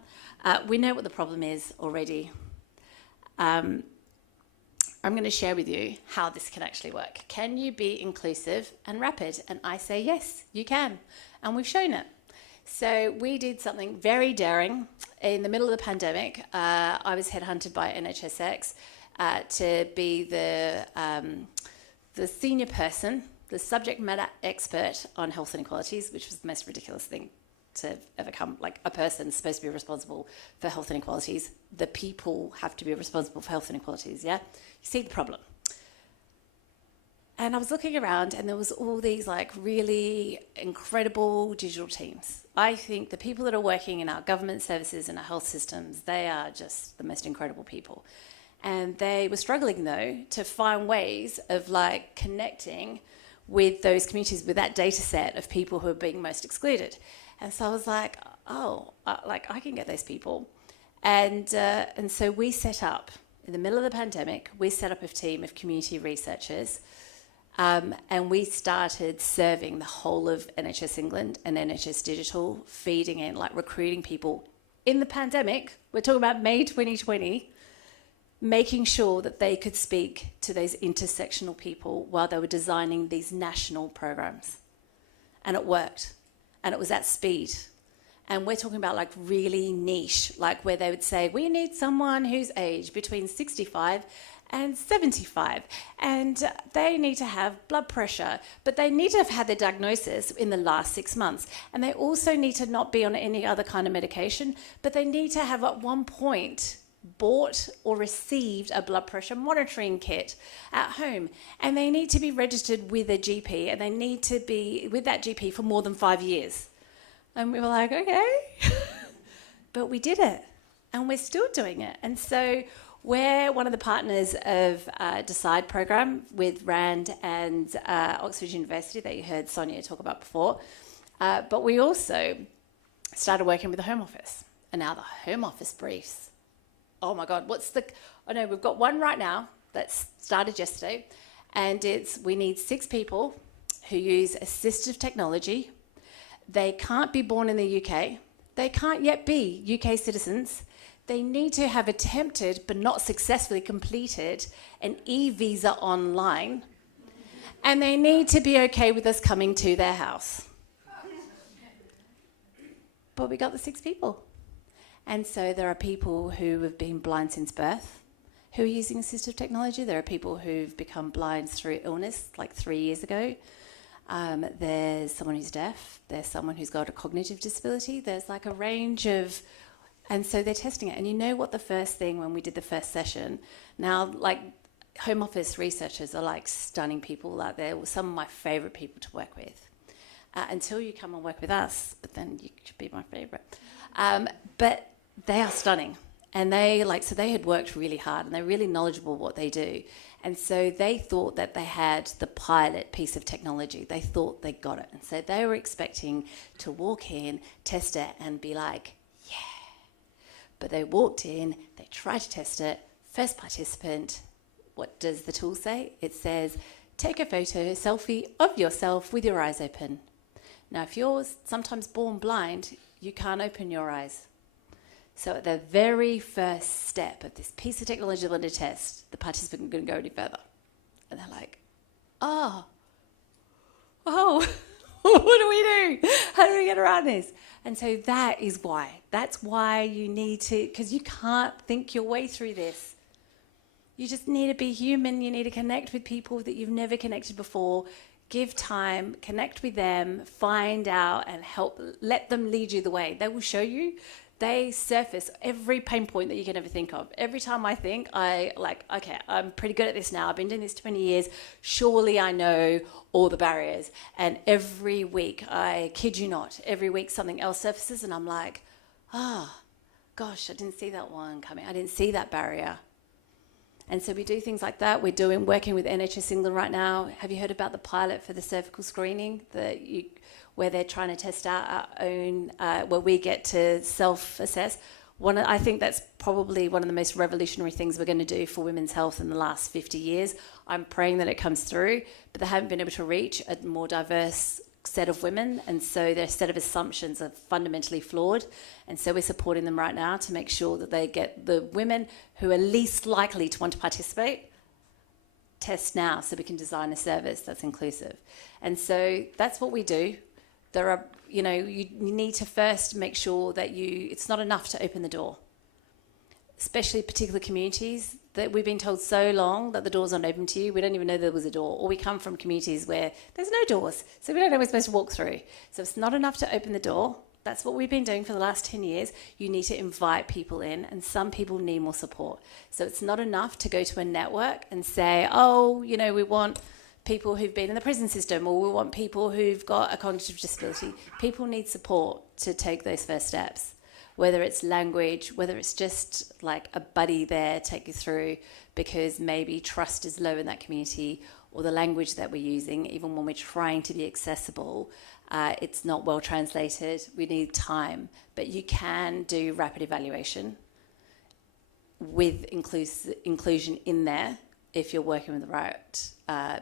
We know what the problem is already. I'm going to share with you how this can actually work. Can you be inclusive and rapid? And I say yes, you can. And we've shown it. So we did something very daring. In the middle of the pandemic, I was headhunted by NHSX to be the senior person, the subject matter expert on health inequalities, which was the most ridiculous thing to ever come. Like, a person's supposed to be responsible for health inequalities. The people have to be responsible for health inequalities, yeah? You see the problem. And I was looking around and there was all these like really incredible digital teams. I think the people that are working in our government services and our health systems, they are just the most incredible people. And they were struggling though to find ways of like connecting with those communities, with that data set of people who are being most excluded. And so I was like, I can get those people. And so we set up, in the middle of the pandemic, we set up a team of community researchers. And we started serving the whole of NHS England and NHS Digital, feeding in, like recruiting people in the pandemic. We're talking about May 2020, making sure that they could speak to those intersectional people while they were designing these national programs. And it worked. And it was at speed. And we're talking about like really niche, like where they would say, we need someone who's aged between 65 and 75, and they need to have blood pressure, but they need to have had their diagnosis in the last 6 months. And they also need to not be on any other kind of medication, but they need to have at one point bought or received a blood pressure monitoring kit at home. And they need to be registered with a GP, and they need to be with that GP for more than 5 years. And we were like, okay. But we did it, and we're still doing it. And so we're one of the partners of Decide program with RAND and Oxford University that you heard Sonia talk about before. But we also started working with the Home Office. And now the Home Office briefs. Oh my God, we've got one right now that started yesterday. And we need 6 people who use assistive technology. They can't be born in the UK. They can't yet be UK citizens. They need to have attempted but not successfully completed an e-visa online, and they need to be okay with us coming to their house. But we got the 6 people. And so there are people who have been blind since birth who are using assistive technology. There are people who've become blind through illness, like 3 years ago. There's someone who's deaf. There's someone who's got a cognitive disability. There's like a range of... And so they're testing it. And you know what the first thing when we did the first session, now like Home Office researchers are like stunning people. Like they're some of my favourite people to work with. Until you come and work with us, but then you should be my favourite. But they are stunning. And they had worked really hard and they're really knowledgeable what they do. And so they thought that they had the pilot piece of technology. They thought they got it. And so they were expecting to walk in, test it and be like, but they walked in, they tried to test it, first participant, what does the tool say? It says, take a photo, selfie of yourself with your eyes open. Now, if you're sometimes born blind, you can't open your eyes. So at the very first step of this piece of technology they're going to test, the participant isn't going to go any further. And they're like, oh, what do we do? How do we get around this? And so that's why you need to, because you can't think your way through this. You just need to be human. You need to connect with people that you've never connected before. Give time, connect with them, find out and help, let them lead you the way. They will show you. They surface every pain point that you can ever think of. Every time I think, okay, I'm pretty good at this now. I've been doing this 20 years. Surely I know all the barriers. And every week, I kid you not, every week something else surfaces and I'm like, gosh, I didn't see that one coming. I didn't see that barrier. And so we do things like that. We're working with NHS England right now. Have you heard about the pilot for the cervical screening where they're trying to test out our own, where we get to self-assess? I think that's probably one of the most revolutionary things we're going to do for women's health in the last 50 years. I'm praying that it comes through, but they haven't been able to reach a more diverse set of women, and so their set of assumptions are fundamentally flawed. And so we're supporting them right now to make sure that they get the women who are least likely to want to participate test now, so we can design a service that's inclusive. And so that's what we do. There are, you need to first make sure that it's not enough to open the door, especially particular communities that we've been told so long that the doors aren't open to you. We don't even know there was a door, or we come from communities where there's no doors, so we don't know we're supposed to walk through. So it's not enough to open the door. That's what we've been doing for the last 10 years. You need to invite people in, and some people need more support. So it's not enough to go to a network and say, we want people who've been in the prison system, or we want people who've got a cognitive disability. People need support to take those first steps, whether it's language, whether it's just like a buddy there take you through, because maybe trust is low in that community, or the language that we're using, even when we're trying to be accessible, it's not well translated. We need time, but you can do rapid evaluation with inclusion in there if you're working with the right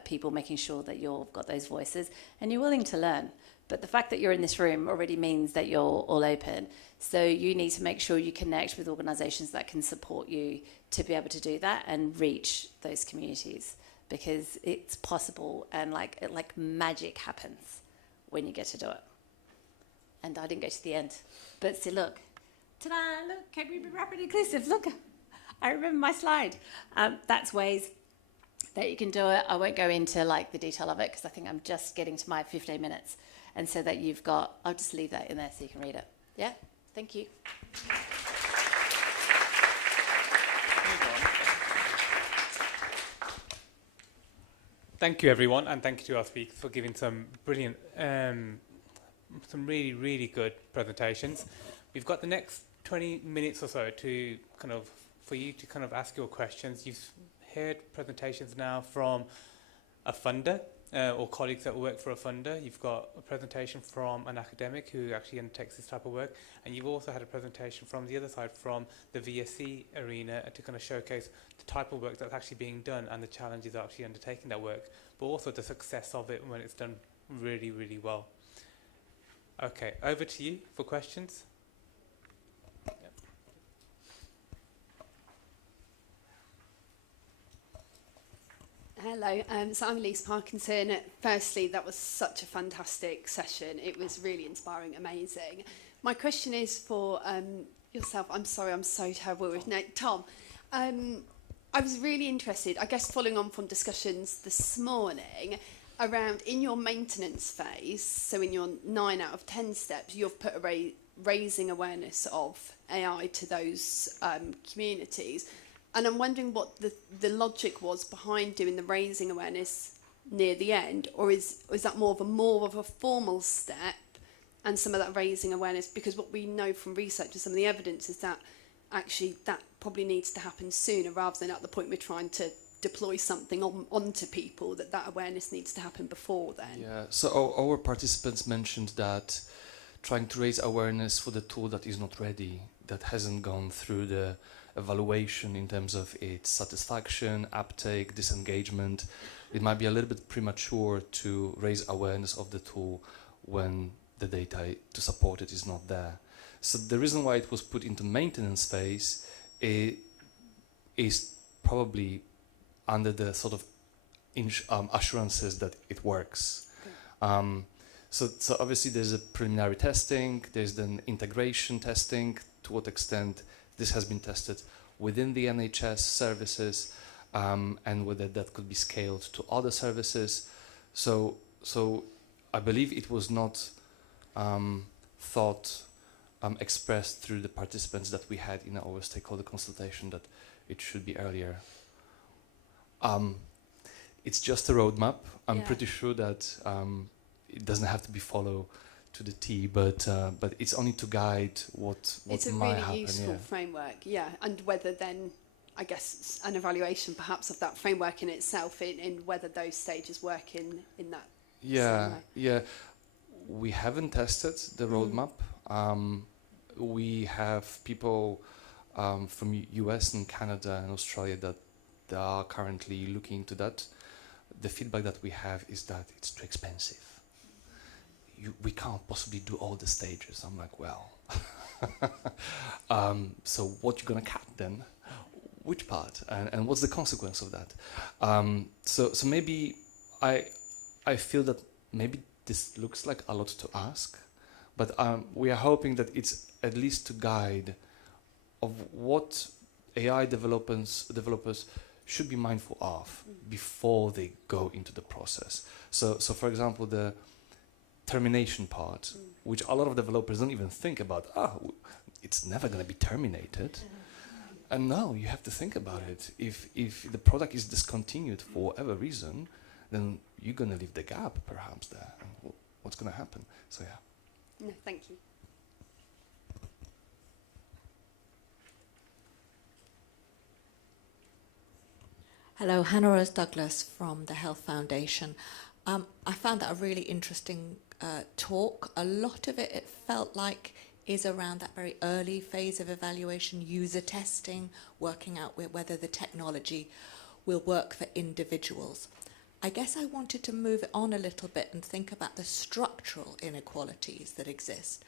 people, making sure that you've got those voices and you're willing to learn. But the fact that you're in this room already means that you're all open. So you need to make sure you connect with organisations that can support you to be able to do that and reach those communities, because it's possible, and like magic happens when you get to do it. And I didn't go to the end, but see, look, ta-da! Look, can we be rapid inclusive? Look, I remember my slide. That's ways that you can do it. I won't go into like the detail of it because I think I'm just getting to my 15 minutes, and so that you've got, I'll just leave that in there so you can read it. Yeah, thank you. Thank you, everyone, and thank you to our speakers for giving some brilliant, some really, really good presentations. We've got the next 20 minutes or so to for you to ask your questions. You've heard presentations now from a funder or colleagues that work for a funder. You've got a presentation from an academic who actually undertakes this type of work, and you've also had a presentation from the other side, from the VSC arena, to showcase the type of work that's actually being done and the challenges of actually undertaking that work, but also the success of it when it's done really, really well. Okay, over to you for questions. Hello, so I'm Elise Parkinson. Firstly, that was such a fantastic session. It was really inspiring, amazing. My question is for yourself. I'm sorry, I'm so terrible with names. Tom, I was really interested, I guess following on from discussions this morning, around in your maintenance phase, so in your 9 out of 10 steps, you've put a raising awareness of AI to those communities. And I'm wondering what the logic was behind doing the raising awareness near the end, or is that more of a formal step, and some of that raising awareness, because what we know from research and some of the evidence is that actually that probably needs to happen sooner rather than at the point we're trying to deploy something onto people, that awareness needs to happen before then. Yeah, so our participants mentioned that trying to raise awareness for the tool that is not ready, that hasn't gone through the evaluation in terms of its satisfaction, uptake, disengagement. It might be a little bit premature to raise awareness of the tool when the data to support it is not there. So the reason why it was put into maintenance phase is probably under the sort of assurances that it works. Okay. So obviously there's a preliminary testing, there's then integration testing, to what extent this has been tested within the NHS services, and whether that could be scaled to other services. So I believe it was not expressed through the participants that we had in our stakeholder consultation that it should be earlier. It's just a roadmap. I'm pretty sure that it doesn't have to be followed to the T, but it's only to guide what might happen. It's a really useful framework, and whether then, I guess, an evaluation perhaps of that framework in itself, in whether those stages work in that same way. Yeah. We haven't tested the roadmap. We have people from US and Canada and Australia that they are currently looking into that. The feedback that we have is that it's too expensive. We can't possibly do all the stages. I'm like, well, so what you gonna cut then? Which part? And what's the consequence of that? So maybe I feel that maybe this looks like a lot to ask, but we are hoping that it's at least to guide of what AI developers should be mindful of before they go into the process. So for example, the termination part, which a lot of developers don't even think about. It's never going to be terminated. And no, you have to think about it. If the product is discontinued for whatever reason, then you're going to leave the gap perhaps there. And what's going to happen? So yeah. No, thank you. Hello, Hannah Rose Douglas from the Health Foundation. I found that a really interesting talk. A lot of it felt like is around that very early phase of evaluation, user testing, working out whether the technology will work for individuals. I guess I wanted to move it on a little bit and think about the structural inequalities that exist.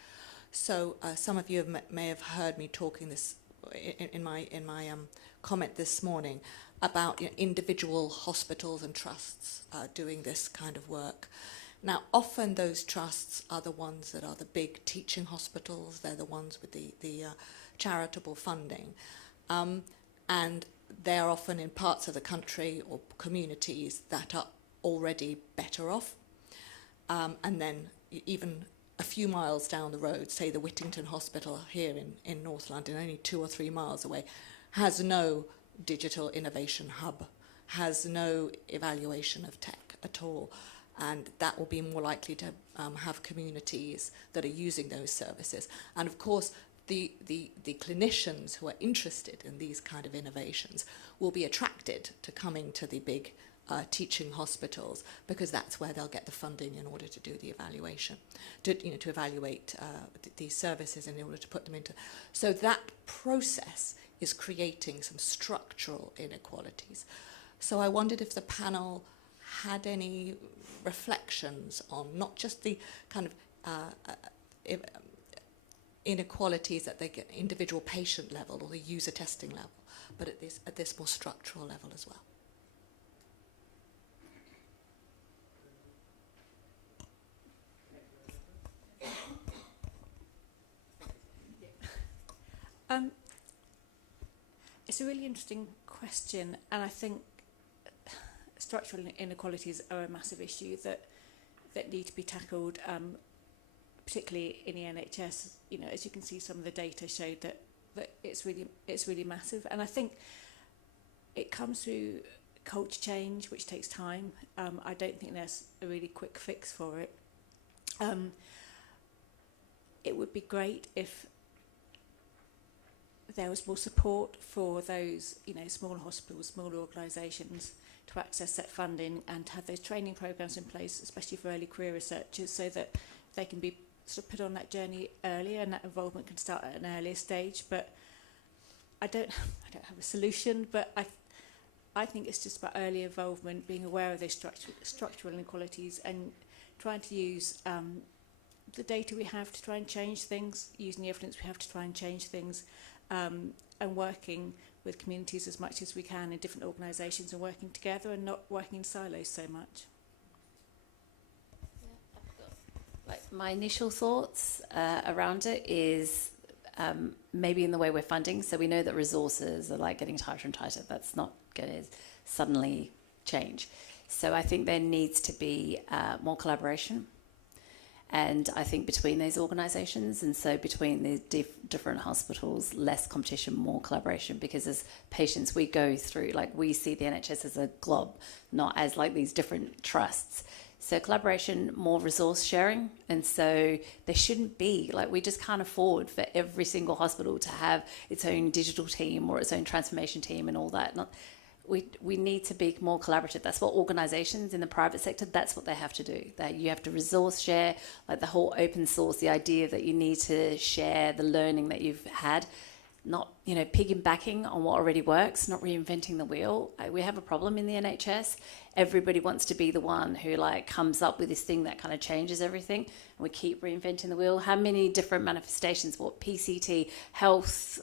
So some of you may have heard me talking this in my comment this morning about individual hospitals and trusts doing this kind of work. Now, often those trusts are the ones that are the big teaching hospitals. They're the ones with the charitable funding. And they're often in parts of the country or communities that are already better off. And then even a few miles down the road, say the Whittington Hospital here in North London, only 2 or 3 miles away, has no digital innovation hub, has no evaluation of tech at all. And that will be more likely to have communities that are using those services. And of course, the clinicians who are interested in these kind of innovations will be attracted to coming to the big teaching hospitals, because that's where they'll get the funding in order to do the evaluation, to evaluate these services in order to put them into. So that process is creating some structural inequalities. So I wondered if the panel had any reflections on not just the kind of inequalities at the individual patient level or the user testing level, but at this more structural level as well. It's a really interesting question, and I think structural inequalities are a massive issue that need to be tackled, particularly in the NHS. As you can see, some of the data showed that it's really massive, and I think it comes through culture change, which takes time. I don't think there's a really quick fix for it. It would be great if there was more support for those, small hospitals, small organisations to access that funding and to have those training programmes in place, especially for early career researchers, so that they can be sort of put on that journey earlier and that involvement can start at an earlier stage. But I don't have a solution, but I think it's just about early involvement, being aware of those structural inequalities and trying to use the data we have to try and change things, using the evidence we have to try and change things, and working with communities as much as we can in different organisations and working together and not working in silos so much. My initial thoughts around it is maybe in the way we're funding. So we know that resources are getting tighter and tighter. That's not going to suddenly change. So I think there needs to be more collaboration. And I think between those organisations, and so between the different hospitals, less competition, more collaboration, because as patients we go through, we see the NHS as a glob, not as these different trusts. So collaboration, more resource sharing, and so there shouldn't be, we just can't afford for every single hospital to have its own digital team or its own transformation team and all that. We need to be more collaborative. That's what organisations in the private sector, that's what they have to do. That you have to resource share, the whole open source, the idea that you need to share the learning that you've had, not piggybacking on what already works, not reinventing the wheel. We have a problem in the NHS. Everybody wants to be the one who comes up with this thing that kind of changes everything, and we keep reinventing the wheel. How many different manifestations? What PCT, health,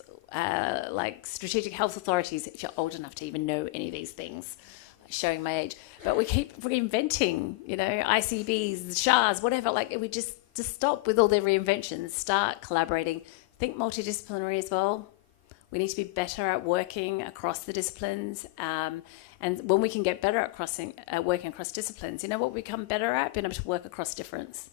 strategic health authorities, if you're old enough to even know any of these things, showing my age, but we keep reinventing, ICBs, SHARs, whatever. We just stop with all their reinventions, start collaborating, think multidisciplinary as well. We need to be better at working across the disciplines, and when we can get better at working across disciplines, what we become better at? Being able to work across difference.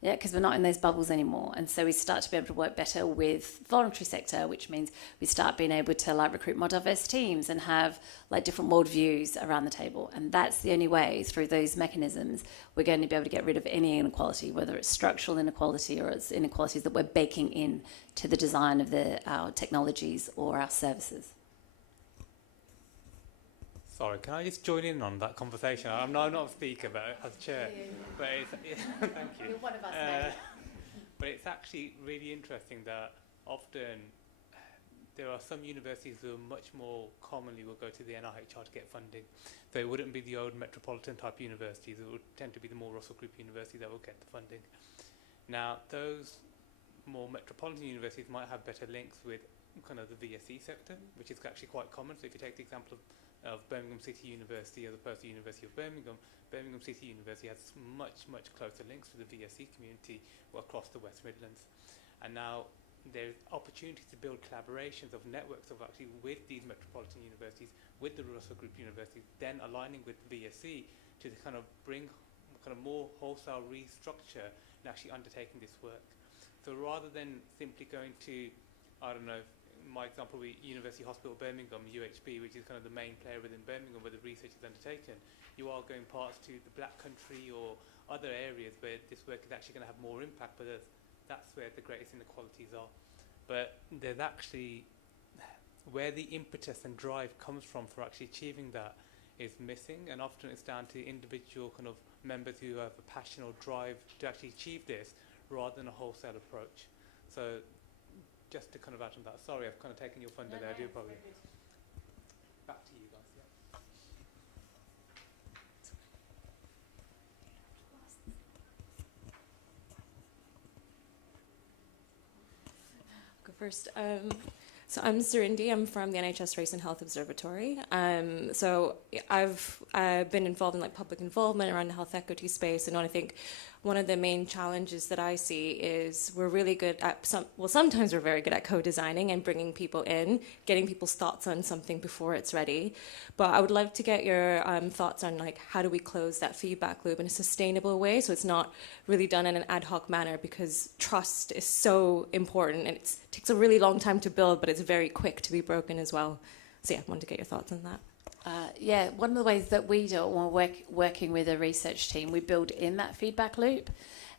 Yeah, because we're not in those bubbles anymore. And so we start to be able to work better with voluntary sector, which means we start being able to like recruit more diverse teams and have like different worldviews around the table. And that's the only way through those mechanisms we're going to be able to get rid of any inequality, whether it's structural inequality or it's inequalities that we're baking in to the design of our technologies or our services. Sorry, can I just join in on that conversation? I'm not a speaker, but as chair. But it's, thank you. You're one of us, but it's actually really interesting that often there are some universities who much more commonly will go to the NIHR to get funding. So it wouldn't be the old metropolitan type universities. It would tend to be the more Russell Group universities that will get the funding. Now, those more metropolitan universities might have better links with kind of the VSE sector, which is actually quite common. So if you take the example of Birmingham City University as opposed to University of Birmingham, Birmingham City University has much closer links to the VSE community across the West Midlands. And now there's opportunities to build collaborations of networks of actually with these metropolitan universities, with the Russell Group universities, then aligning with VSE to kind of bring kind of more wholesale restructure and actually undertaking this work. So rather than simply going to, I don't know, my example would be University Hospital Birmingham, UHB, which is kind of the main player within Birmingham where the research is undertaken, you are going parts to the Black Country or other areas where this work is actually going to have more impact, but that's where the greatest inequalities are. But there's actually, where the impetus and drive comes from for actually achieving that is missing, and often it's down to individual kind of members who have a passion or drive to actually achieve this rather than a wholesale approach. So just to kind of add on that, sorry, I've kind of taken your thunder there, I do apologize. Back to you guys. Yeah. Go first. So I'm Surindi. I'm from the NHS Race and Health Observatory. So I've been involved in like public involvement around the health equity space, and I think one of the main challenges that I see is we're really good at sometimes we're very good at co-designing and bringing people in, getting people's thoughts on something before it's ready. But I would love to get your thoughts on like how do we close that feedback loop in a sustainable way so it's not really done in an ad hoc manner, because trust is so important and it takes a really long time to build, but it's very quick to be broken as well. So yeah, I wanted to get your thoughts on that. Yeah, one of the ways that we do it when we're working with a research team, we build in that feedback loop.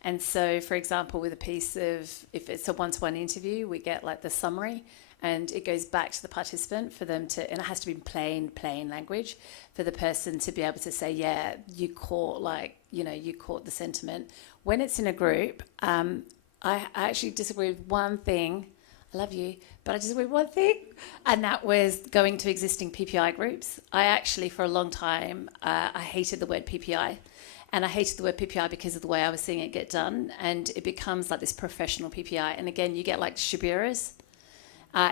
And so, for example, with a piece of, if it's a one-to-one interview, we get like the summary and it goes back to the participant for them to, and it has to be in plain language for the person to be able to say, yeah, you caught the sentiment. When it's in a group, I actually disagree with one thing. I love you, but I disagree with one thing, and that was going to existing PPI groups. I actually, for a long time, I hated the word PPI, and I hated the word PPI because of the way I was seeing it get done, and it becomes like this professional PPI. And again, you get like Shabiras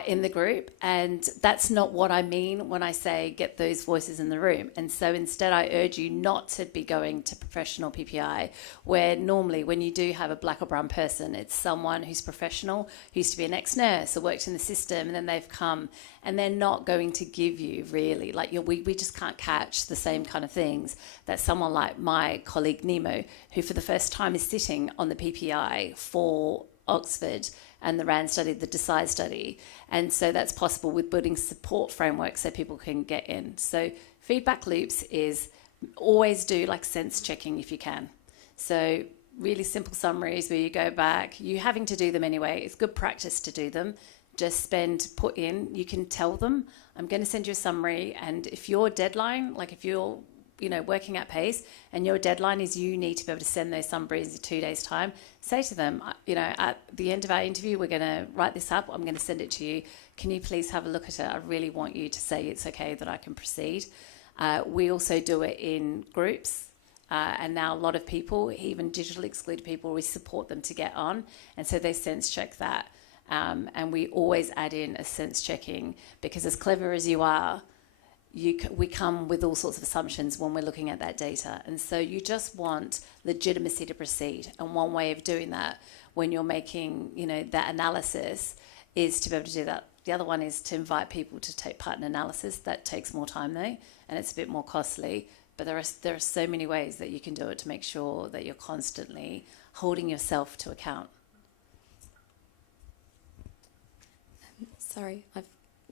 in the group, and that's not what I mean when I say get those voices in the room. And so instead I urge you not to be going to professional PPI, where normally when you do have a black or brown person, it's someone who's professional, who used to be an ex-nurse or worked in the system, and then they've come and they're not going to give you really, like we just can't catch the same kind of things that someone like my colleague Nemo, who for the first time is sitting on the PPI for Oxford and the RAND study, the DECIDE study. And so that's possible with building support frameworks so people can get in. So feedback loops is always do like sense checking if you can. So really simple summaries where you go back, you having to do them anyway. It's good practice to do them. Just put in, you can tell them, I'm going to send you a summary. And if your deadline, like if you're working at pace and your deadline is you need to be able to send those summaries in 2 days' time, say to them, at the end of our interview, we're going to write this up. I'm going to send it to you. Can you please have a look at it? I really want you to say it's okay that I can proceed. We also do it in groups. And now a lot of people, even digitally excluded people, we support them to get on. And so they sense check that. And we always add in a sense checking, because as clever as you are, we come with all sorts of assumptions when we're looking at that data. And so you just want legitimacy to proceed. And one way of doing that when you're making, that analysis is to be able to do that. The other one is to invite people to take part in analysis. That takes more time though, and it's a bit more costly. but there are so many ways that you can do it to make sure that you're constantly holding yourself to account. Sorry, I've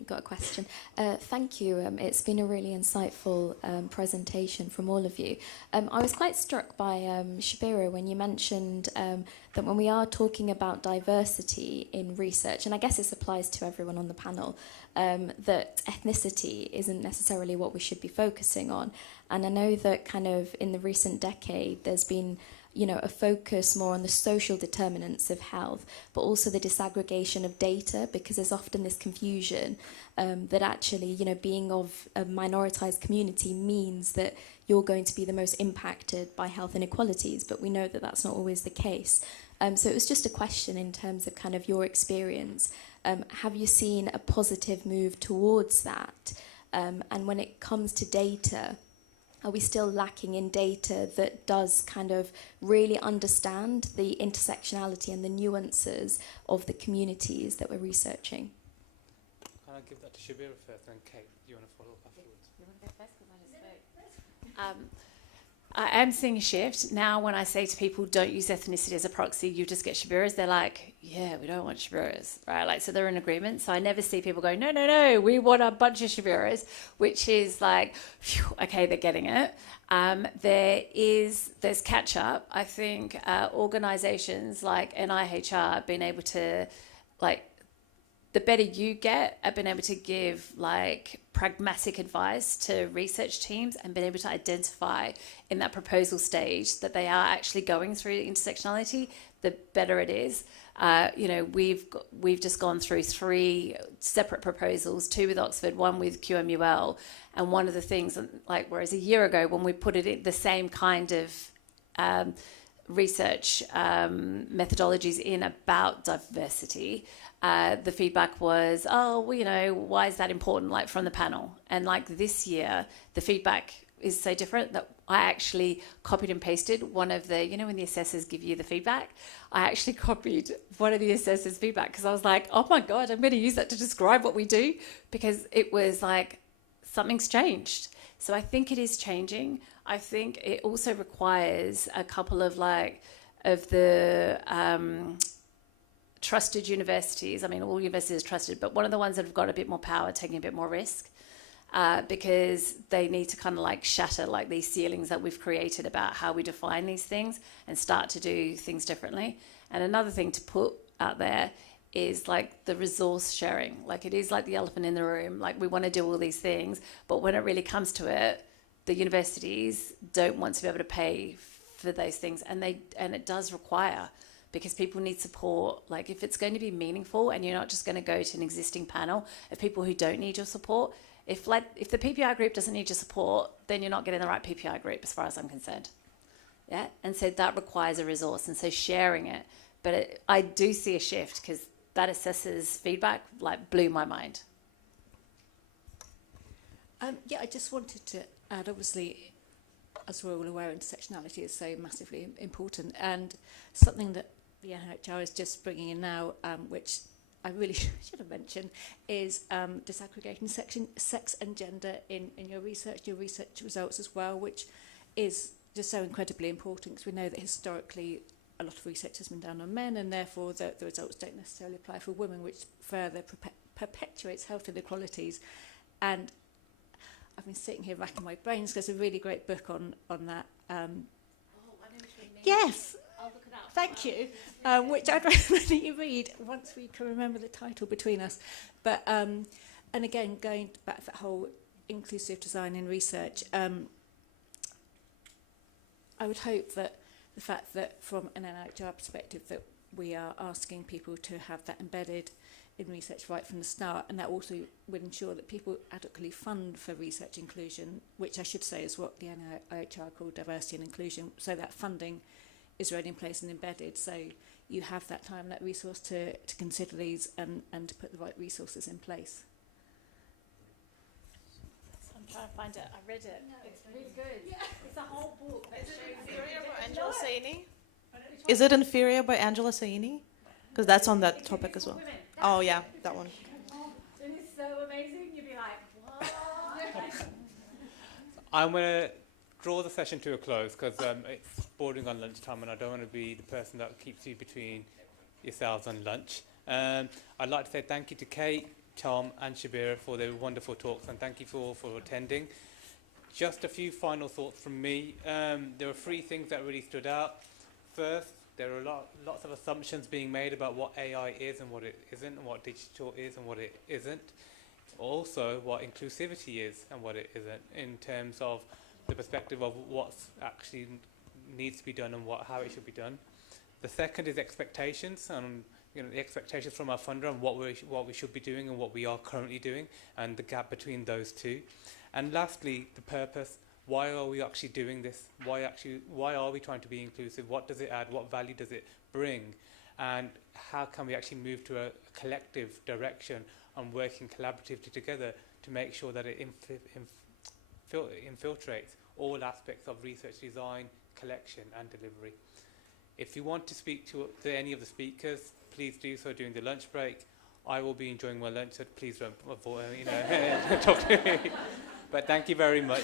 got a question. Thank you. It's been a really insightful presentation from all of you. I was quite struck by Shabira when you mentioned that when we are talking about diversity in research, and I guess this applies to everyone on the panel, that ethnicity isn't necessarily what we should be focusing on. And I know that kind of in the recent decade, there's been a focus more on the social determinants of health, but also the disaggregation of data, because there's often this confusion that actually, being of a minoritized community means that you're going to be the most impacted by health inequalities, but we know that that's not always the case. So it was just a question in terms of kind of your experience. Have you seen a positive move towards that? And when it comes to data, are we still lacking in data that does kind of really understand the intersectionality and the nuances of the communities that we're researching? Can I give that to Shabira first, and Kate, do you want to follow up afterwards? You want to go first because I just spoke? I am seeing a shift. Now when I say to people, don't use ethnicity as a proxy, you just get Shabiras, they're like, yeah, we don't want Shabiras, right? Like, so they're in agreement. So I never see people going, no, we want a bunch of Shabiras, which is like, phew, okay, they're getting it. There's catch up. I think organizations like NIHR have been able to, like, the better you get at being able to give like pragmatic advice to research teams and being able to identify in that proposal stage that they are actually going through intersectionality, the better it is. We've just gone through 3 separate proposals, 2 with Oxford, 1 with QMUL, and one of the things, like, whereas a year ago when we put it in the same kind of research methodologies in about diversity, the feedback was, why is that important, like, from the panel? And like this year, the feedback is so different that I actually copied and pasted one of the, when the assessors give you the feedback, I actually copied one of the assessors' feedback because I was like, oh my God, I'm going to use that to describe what we do, because it was like, something's changed. So I think it is changing. I think it also requires a couple of trusted universities. I mean, all universities are trusted, but one of the ones that have got a bit more power, taking a bit more risk, because they need to kind of like shatter like these ceilings that we've created about how we define these things and start to do things differently. And another thing to put out there is like the resource sharing. Like, it is like the elephant in the room. Like, we want to do all these things, but when it really comes to it, the universities don't want to be able to pay for those things, and it does require, because people need support. Like, if it's going to be meaningful and you're not just going to go to an existing panel of people who don't need your support, if the PPI group doesn't need your support, then you're not getting the right PPI group as far as I'm concerned. Yeah, and so that requires a resource, and so sharing it. But I do see a shift, because that assessor's feedback like blew my mind. I just wanted to add, obviously, as we're all aware, intersectionality is so massively important, and something that the NIHR is just bringing in now, which I really should have mentioned, is disaggregating sex and gender in your research results as well, which is just so incredibly important, because we know that historically a lot of research has been done on men, and therefore the results don't necessarily apply for women, which further perpetuates health inequalities. And I've been sitting here racking my brains. There's a really great book on that. Yes, I'll look it up. thank you. Which I'd recommend that you read once we can remember the title between us. But and again, going back to that whole inclusive design in research, I would hope that the fact that from an NIHR perspective that we are asking people to have that embedded in research right from the start, and that also would ensure that people adequately fund for research inclusion, which I should say is what the NIHR call diversity and inclusion, so that funding is already in place and embedded, so you have that time, that resource to consider these and to put the right resources in place. I'm trying to find it. I read it. No, it's really good. Yeah. It's a whole book. Is it Inferior by Angela Saini? Is it Inferior by Angela Saini? Because that's on that topic as well. Oh yeah, that one. It is so amazing. You'd be like, what? I'm going to draw the session to a close because it's bordering on lunchtime and I don't want to be the person that keeps you between yourselves and lunch. I'd like to say thank you to Kate, Tom and Shabira for their wonderful talks, and thank you for attending. Just a few final thoughts from me. There were 3 things that really stood out. First, there are lots of assumptions being made about what AI is and what it isn't, and what digital is and what it isn't. Also, what inclusivity is and what it isn't, in terms of the perspective of what's actually needs to be done and how it should be done. The second is expectations, and the expectations from our funder and what we should be doing and what we are currently doing, and the gap between those two. And lastly, the purpose. Why are we actually doing this? Why are we trying to be inclusive? What does it add? What value does it bring? And how can we actually move to a collective direction and working collaboratively together to make sure that it infiltrates all aspects of research design, collection and delivery. If you want to speak to any of the speakers, please do so during the lunch break. I will be enjoying my lunch, so please don't avoid, talk to me. But thank you very much.